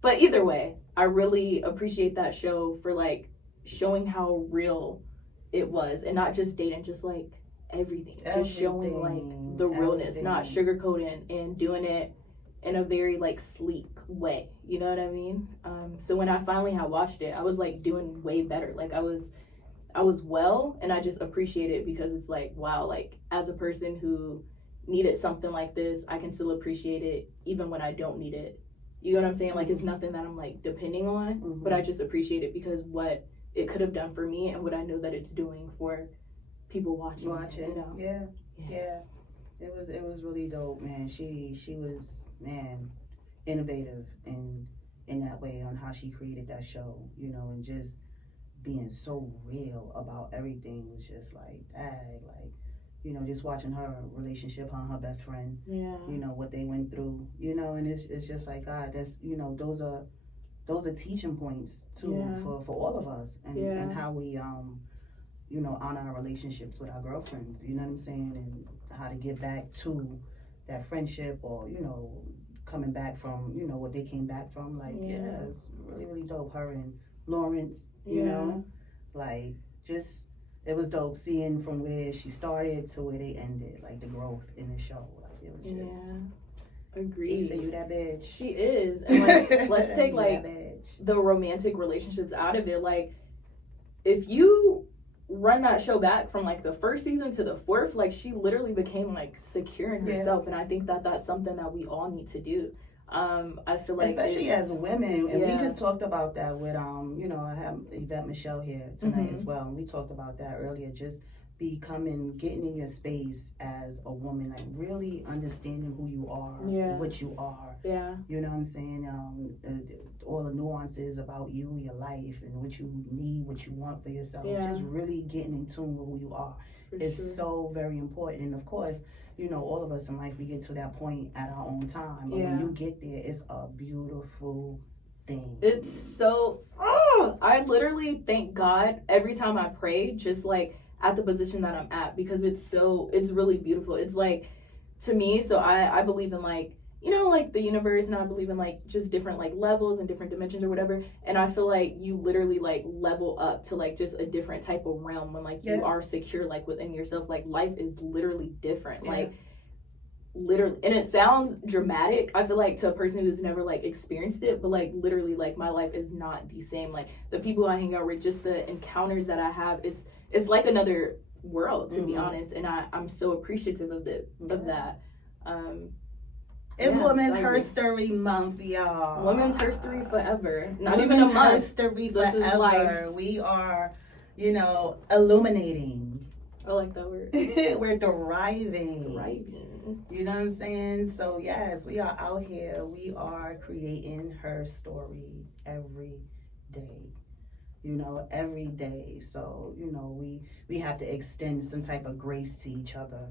But either way, I really appreciate that show for like showing how real it was, and not just dating, just like everything. Just showing like the realness, not sugarcoating and doing it in a very like sleek way. You know what I mean? So when I finally had watched it, I was like doing way better. Like I was well, and I just appreciate it because it's like, wow, like as a person who needed something like this, I can still appreciate it even when I don't need it. You know what I'm saying? Like, it's nothing that I'm like depending on, but I just appreciate it because what it could have done for me and what I know that it's doing for people watching. You know? Yeah. It was really dope, man. She was, man, innovative in that way on how she created that show, you know, and just being so real about everything was just like, dang, like, you know, just watching her relationship, her and her best friend, you know, what they went through, you know, and it's just like, God, that's, you know, those are teaching points too for all of us, and how we you know, honor our relationships with our girlfriends, you know what I'm saying, and how to get back to that friendship, or, you know, coming back from, you know, what they came back from. Like, it's really, really dope. Her and Lawrence, you know, like, just, it was dope seeing from where she started to where they ended, like the growth in the show. Like, it was just, agreed. Issa, you that bitch. She is. And like, let's take like the romantic relationships out of it. Like, if you run that show back from like the first season to the fourth, like, she literally became like secure in herself, and I think that that's something that we all need to do. I feel like, especially as women, and we just talked about that with you know, I have Yvette Michelle here tonight as well, and we talked about that earlier, just getting in your space as a woman, like really understanding who you are, what you are, you know what I'm saying, all the nuances about you, your life, and what you need, what you want for yourself, just really getting in tune with who you are is so very important. And of course, you know, all of us in life, we get to that point at our own time, but when you get there, it's a beautiful thing. It's so, I literally thank God every time I pray, just like at the position that I'm at, because it's really beautiful. It's like, to me, so I believe in like, you know, like the universe, and I believe in like just different like levels and different dimensions or whatever, and I feel like you literally like level up to like just a different type of realm when like you are secure like within yourself. Like, life is literally different, like literally, and it sounds dramatic, I feel like, to a person who's never like experienced it, but like literally, like, my life is not the same. Like, the people I hang out with, just the encounters that I have, it's like another world, to be honest, and I'm so appreciative of that. It's Women's HerStory Month, y'all. Women's HerStory forever. Not Women's even a month. HerStory forever. We are, you know, illuminating. I like that word. We're thriving. You know what I'm saying? So yes, we are out here. We are creating her story every day. You know, every day. So, you know, we have to extend some type of grace to each other,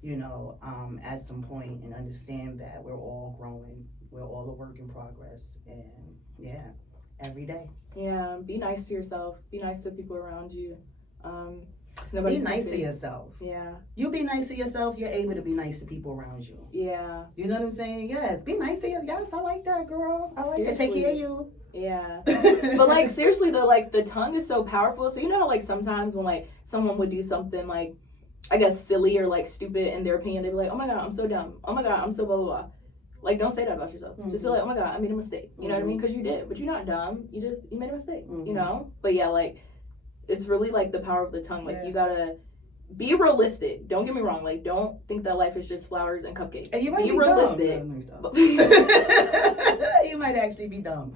you know, at some point, and understand that we're all growing. We're all a work in progress. And every day. Yeah, be nice to yourself. Be nice to people around you. Be nice to yourself. Yeah. You be nice to yourself, you're able to be nice to people around you. Yeah. You know what I'm saying? Yes. Be nice to yourself. Yes, I like that, girl. I like to take care of you. Yeah. But like, seriously though, like, the tongue is so powerful. So you know how like sometimes when like someone would do something like, I guess, silly or like stupid in their opinion, they'd be like, oh my God, I'm so dumb. Oh my God, I'm so blah, blah, blah. Like, don't say that about yourself. Just be like, oh my God, I made a mistake. You know what I mean? Because you did. But you're not dumb. You made a mistake, you know? But yeah, like, it's really like the power of the tongue. Like, you gotta be realistic. Don't get me wrong. Like, don't think that life is just flowers and cupcakes. And you might be realistic. You might actually be dumb.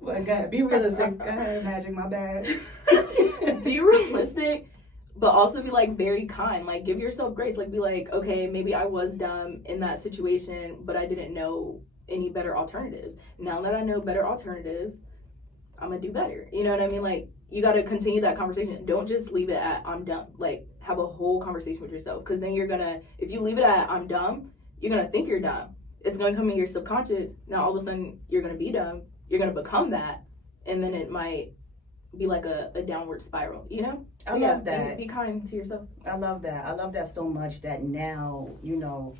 But God, be realistic. Go ahead, Magic, my bad. Be realistic, but also be like very kind. Like, give yourself grace. Like, be like, okay, maybe I was dumb in that situation, but I didn't know any better alternatives. Now that I know better alternatives, I'm gonna do better. You know what I mean? Like, you got to continue that conversation. Don't just leave it at I'm dumb. Like, have a whole conversation with yourself, because then you're gonna, if you leave it at I'm dumb, you're gonna think you're dumb. It's gonna come in your subconscious. Now all of a sudden you're gonna be dumb. You're gonna become that, and then it might be like a downward spiral. You know? So I love that. Be kind to yourself. I love that. I love that so much that now, you know,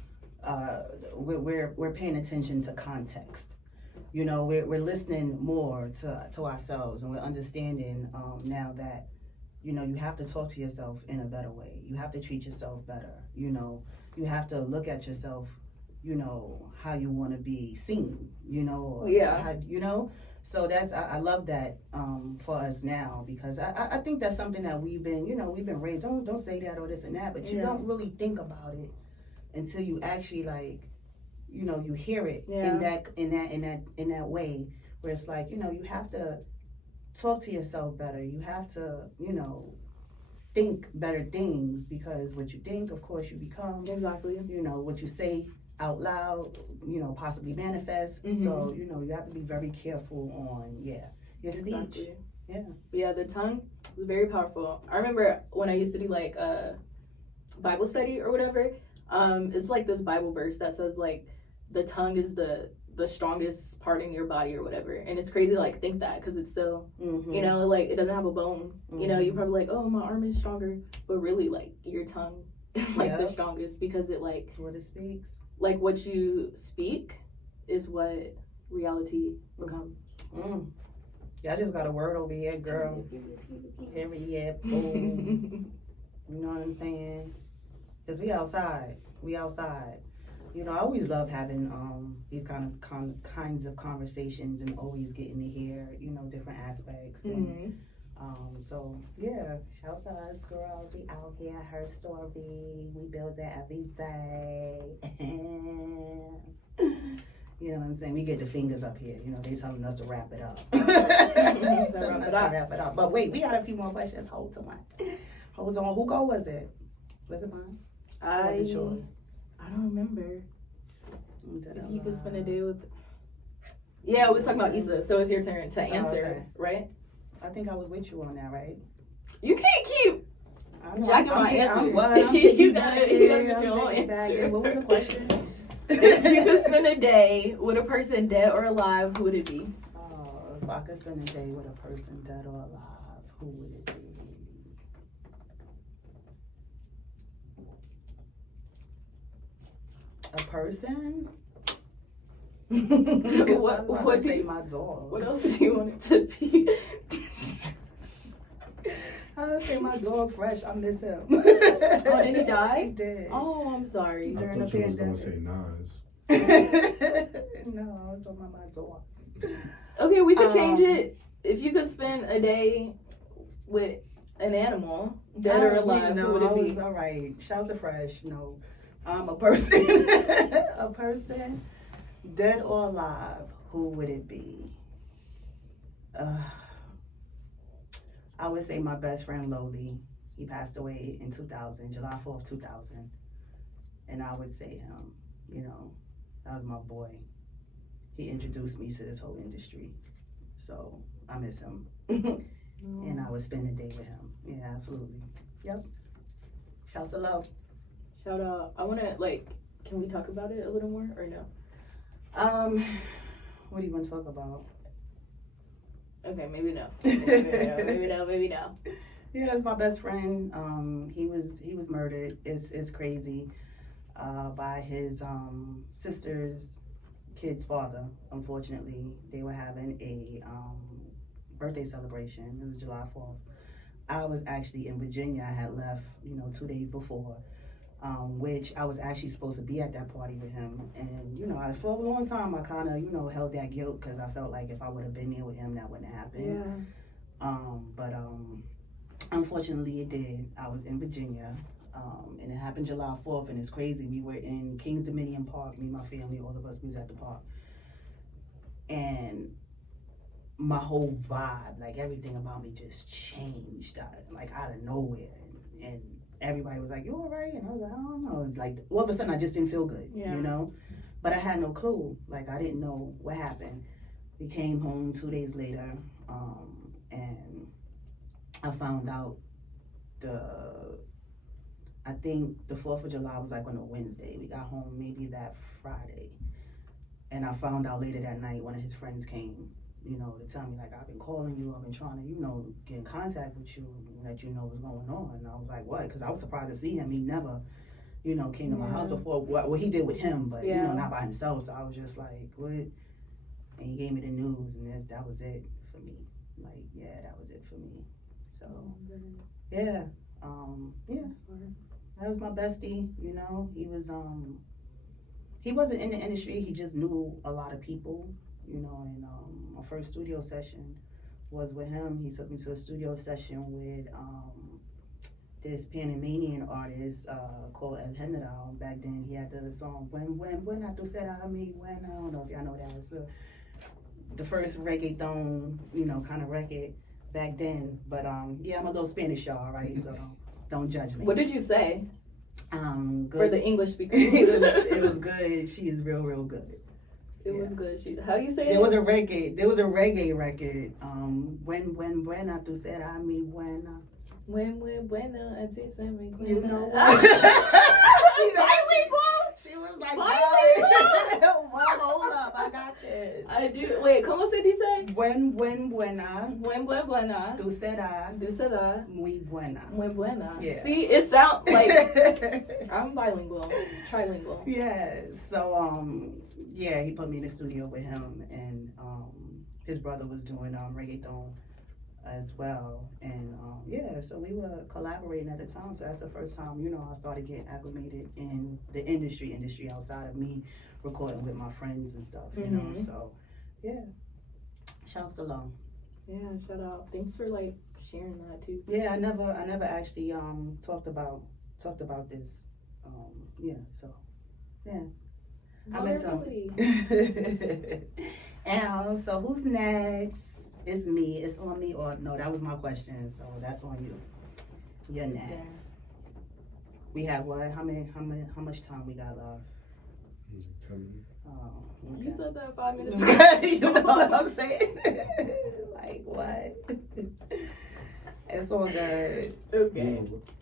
we're paying attention to context. You know, we're listening more to ourselves, and we're understanding now that, you know, you have to talk to yourself in a better way. You have to treat yourself better. You know, you have to look at yourself, you know, how you want to be seen, you know. How, you know, so that's, I love that for us now, because I think that's something that we've been raised, don't say that or this and that, but you don't really think about it until you actually like, you know, you hear it Yeah. in that way where it's like, you know, you have to talk to yourself better. You have to, you know, think better things, because what you think, of course, you become. Exactly. You know, what you say out loud, you know, possibly manifest. Mm-hmm. So, you know, you have to be very careful on, your speech. Exactly. Yeah. Yeah, the tongue was very powerful. I remember when I used to do like Bible study or whatever, it's like this Bible verse that says like the tongue is the strongest part in your body or whatever, and it's crazy to like think that, because it's still, Mm-hmm. you know, like it doesn't have a bone. Mm-hmm. You know, you're probably like, oh, my arm is stronger, but really like your tongue is like the Yep. strongest, because it like What it speaks. like what you speak is what reality becomes. Mm. Yeah, I just got a word over here, girl. Period. Boom. You know what I'm saying? Because we outside. You know, I always love having these kinds of conversations, and always getting to hear, you know, different aspects. And, so yeah, shouts to us girls. We out here, HerStory. We build it every day. You know what I'm saying? We get the fingers up here. You know, they telling us to wrap it up. Telling us to wrap it up. But wait, we got a few more questions. Hold on. Who goal was it? Was it mine? Or was it yours? I don't remember. If you could spend a day with. Yeah, we was talking about Issa, so it's your turn to answer, okay. Right? I think I was with you on that, right? You can't keep jacking my answer. I'm You gotta get your own answer. What was the question? If you could spend a day with a person dead or alive, who would it be? Oh, if I could spend a day with a person dead or alive, who would it be? A person? What say my dog. What else do you want it to be? I would say my dog Fresh. I miss him. Oh, did he die? He did. Oh, I'm sorry. I During thought the you was gonna pandemic. say Nas. No, I was talking about my dog. Okay, we could change it. If you could spend a day with an animal, dead or alive, who would it be? All right. Shouts to Fresh. No, a person. A person, dead or alive. Who would it be? I would say my best friend Loli. He passed away in 2000, July 4th, 2000. And I would say him. You know, that was my boy. He introduced me to this whole industry. So I miss him. And I would spend a day with him. Yeah, absolutely. Yep. Shouts to love. Shout out. I want to, like, can we talk about it a little more or no? What do you want to talk about? Okay, maybe no. Maybe no. Yeah, it's my best friend. He was murdered. It's crazy. By his sister's kid's father. Unfortunately, they were having a birthday celebration. It was July 4th. I was actually in Virginia. I had left, 2 days before, which I was actually supposed to be at that party with him. And, for a long time, I kind of, held that guilt, because I felt like if I would have been there with him, that wouldn't happen. Yeah. But unfortunately, it did. I was in Virginia, and it happened July 4th, and it's crazy. We were in Kings Dominion Park, me and my family, all of us was at the park. And my whole vibe, like everything about me just changed, out of nowhere. And everybody was like, "You all right?" And I was like, "I don't know." Like, all of a sudden, I just didn't feel good, But I had no clue. Like, I didn't know what happened. We came home 2 days later, and I found out I think the 4th of July was like on a Wednesday. We got home maybe that Friday. And I found out later that night, one of his friends came, to tell me, like, I've been calling you, I've been trying to, get in contact with you, and let you know what's going on. And I was like, what? Because I was surprised to see him. He never, came to my house before. Well, he did with him, but, not by himself. So I was just like, what? And he gave me the news, and that was it for me. Like, yeah, that was it for me. So, yeah. That was my bestie, he wasn't in the industry, he just knew a lot of people, and my first studio session was with him. He took me to a studio session with this Panamanian artist called El General. Back then, he had the song "When I Do Said I Me When." I don't know if y'all know that. It's the first reggaeton, kind of record back then. But yeah, I'm a little Spanish, y'all, right? So don't judge me. What did you say? Good. For the English speakers. it was good. She is real good. It was good. How do you say it? There was a reggae record. When I do said I mean when I taste me. you know she was like what? Hold up, I got this. I do. Wait, ¿cómo se dice? When Buena. do said I muy buena. Muy buena. Yeah. See, it sounds like I'm bilingual, trilingual. Yeah. So yeah, he put me in the studio with him, and his brother was doing reggaeton as well, and yeah, so we were collaborating at the time. So that's the first time, I started getting acclimated in the industry outside of me recording with my friends and stuff. You know, so yeah. Shouts to Long. Yeah, shout out. Thanks for sharing that too. Yeah, I never actually talked about this. Yeah, so yeah. I miss him. And so who's next? It's me. It's on me, or no? That was my question. So that's on you. You're next. Yeah. We have what? How much time we got left? 10 minutes. Oh, okay. You said that 5 minutes ago. You know what I'm saying? Like what? It's all good. Okay.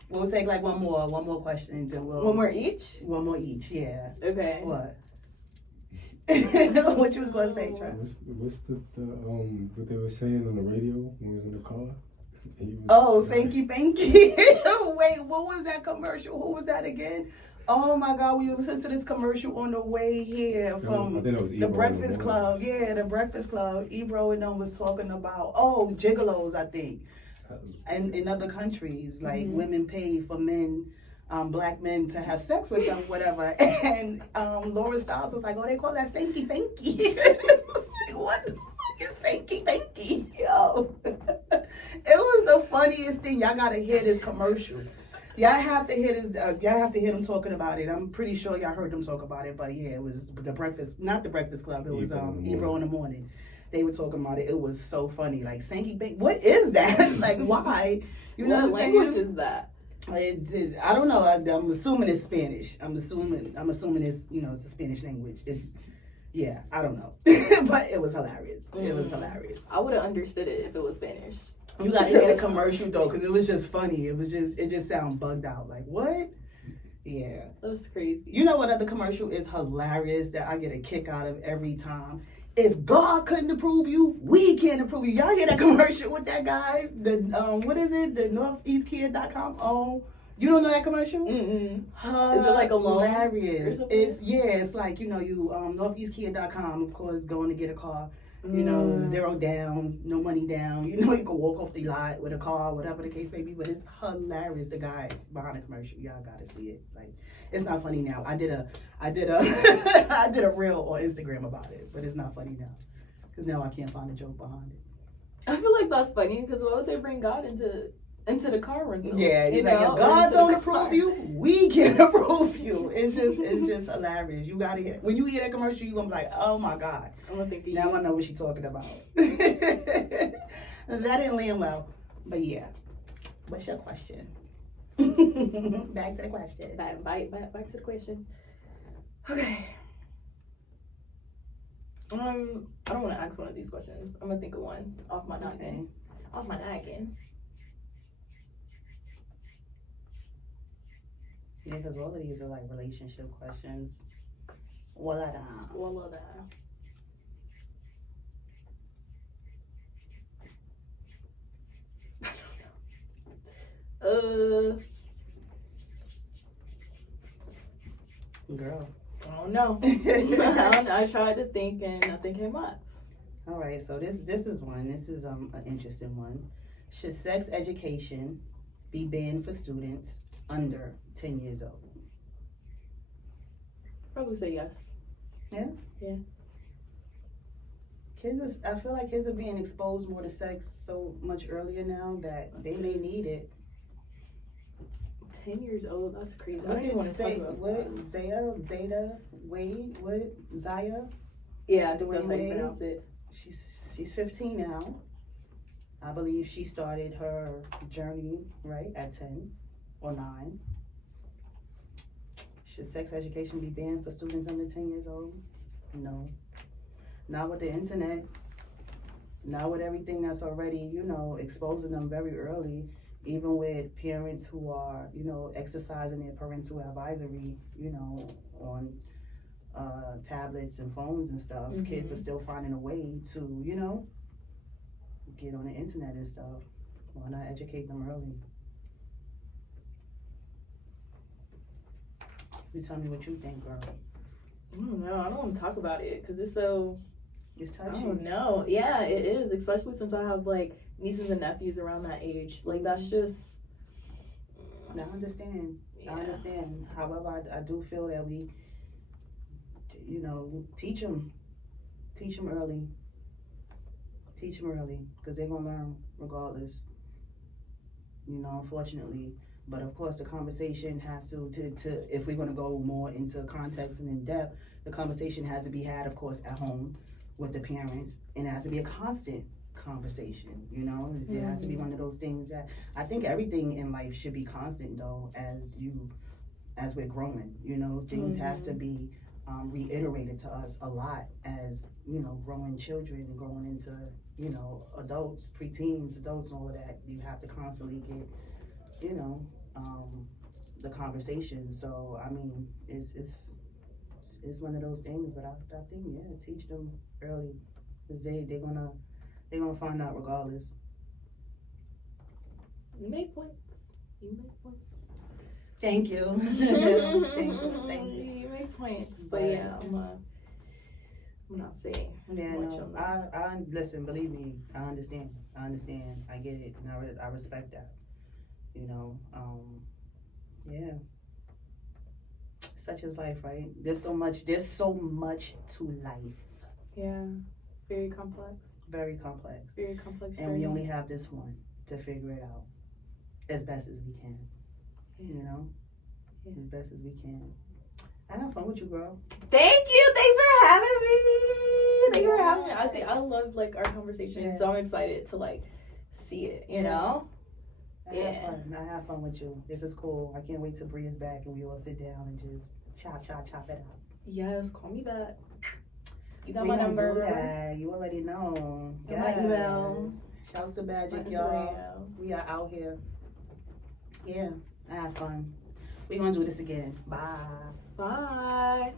We'll take one more question, and then we'll. One more each? One more each. Yeah. Okay. What? What you was gonna say, Trey? What's the what they were saying on the radio when we was in the car? Sankey Panky. Wait, what was that commercial? Who was that again? Oh my God, we was listening to this commercial on the way here from the Breakfast Club. Yeah, the Breakfast Club. Ebro and them was talking about gigolos, I think, and in other countries, women pay for men. Black men to have sex with them, whatever. And Laura Stiles was like, they call that Sankey Panky. What the fuck is Sankey Panky? Yo. It was the funniest thing. Y'all gotta hear this commercial. Y'all have to hear this. Y'all have to hear them talking about it. I'm pretty sure y'all heard them talk about it, but yeah, it was not the Breakfast Club. It was Ebro in the morning. They were talking about it. It was so funny. Like Sankey Panky. What is that? Why? You know what language is that? I don't know. I'm assuming it's Spanish. I'm assuming it's it's a Spanish language. I don't know. But it was hilarious. It was hilarious. I would have understood it if it was Spanish. You gotta hear the commercial though, because it was just funny. It just sounded bugged out. Like what? Yeah. That's crazy. You know what other commercial is hilarious that I get a kick out of every time? If God couldn't approve you, we can't approve you. Y'all hear that commercial with that guy? The what is it? The NortheastKid.com. Oh, you don't know that commercial? Mm-mm. Is it like a loan? Hilarious. It's like you NortheastKid.com. Of course, going to get a car. Zero down, no money down. You can walk off the lot with a car, whatever the case may be. But it's hilarious. The guy behind the commercial, y'all gotta see it. It's not funny now. I did a I did a reel on Instagram about it, but it's not funny now because now I can't find a joke behind it. I feel like that's funny because why would they bring God into the car rental? Yeah, he's like, if God don't approve you, we can't approve you. It's just hilarious. You gotta hear when you hear that commercial, you're gonna be like, oh my God. I'm gonna think now I know what she's talking about. That didn't land well, but yeah. What's your question? Back to the question. Back to the question. Okay. I don't want to ask one of these questions. I'm gonna think of one off my noggin. Off my noggin. Yeah, because all of these are relationship questions. Voila. Girl. I don't know. I tried to think and nothing came up. All right, so this is one. This is an interesting one. Should sex education be banned for students under 10 years old? Probably say yes. Yeah? Yeah. I feel like kids are being exposed more to sex so much earlier now that they may need it. 10 years old. That's crazy. I What don't even did want to talk say? about What that. Zeta, Wade? What Zaya? Yeah, I think that's how you Wade? pronounce it. She's 15 now. I believe she started her journey right at 10 or 9. Should sex education be banned for students under 10 years old? No. Not with the internet. Not with everything that's already, exposing them very early. Even with parents who are, exercising their parental advisory, on tablets and phones and stuff. Mhm. Kids are still finding a way to, get on the internet and stuff. Why not educate them early? You tell me what you think, girl. I don't know. I don't want to talk about it because it's so. It's I touchy. don't know. Yeah, it is. Especially since I have like nieces and nephews around that age. Like that's just. I understand. Yeah. I understand. However, I do feel that we, teach them early. Teach them early, because they're gonna learn regardless. Unfortunately. But of course, the conversation has to if we're gonna go more into context and in depth, the conversation has to be had, of course, at home with the parents, and it has to be a constant conversation. It has to be one of those things that I think everything in life should be constant, though, as we're growing. Things have to be reiterated to us a lot as growing children and growing into adults, preteens, adults, and all of that. You have to constantly get the conversation. So I mean, it's one of those things. But I think teach them early, because they're gonna find out regardless. You make points. Thank you. Thank you. You make points, but yeah, I'm not saying. Yeah, much no, on that. I listen. Believe me, I understand. I get it, and I respect that. Yeah. Such is life, right? There's so much to life. Yeah, it's very complex. Very complex. Very complex. And we only have this one to figure it out as best as we can. As best as we can. I had fun with you, girl. Thank you. Thanks for having me. Thank you for having me. I think I love our conversation, so I'm excited to see it. I had fun with you. This is cool. I can't wait till Bree is back and we all sit down and just chop it out. Yes, call me back. You got We my gonna number. do that. You already know. Got my email. Shouts to Magicc, My y'all. Instagram. We are out here. Yeah, I had fun. We're gonna do this again. Bye. Bye.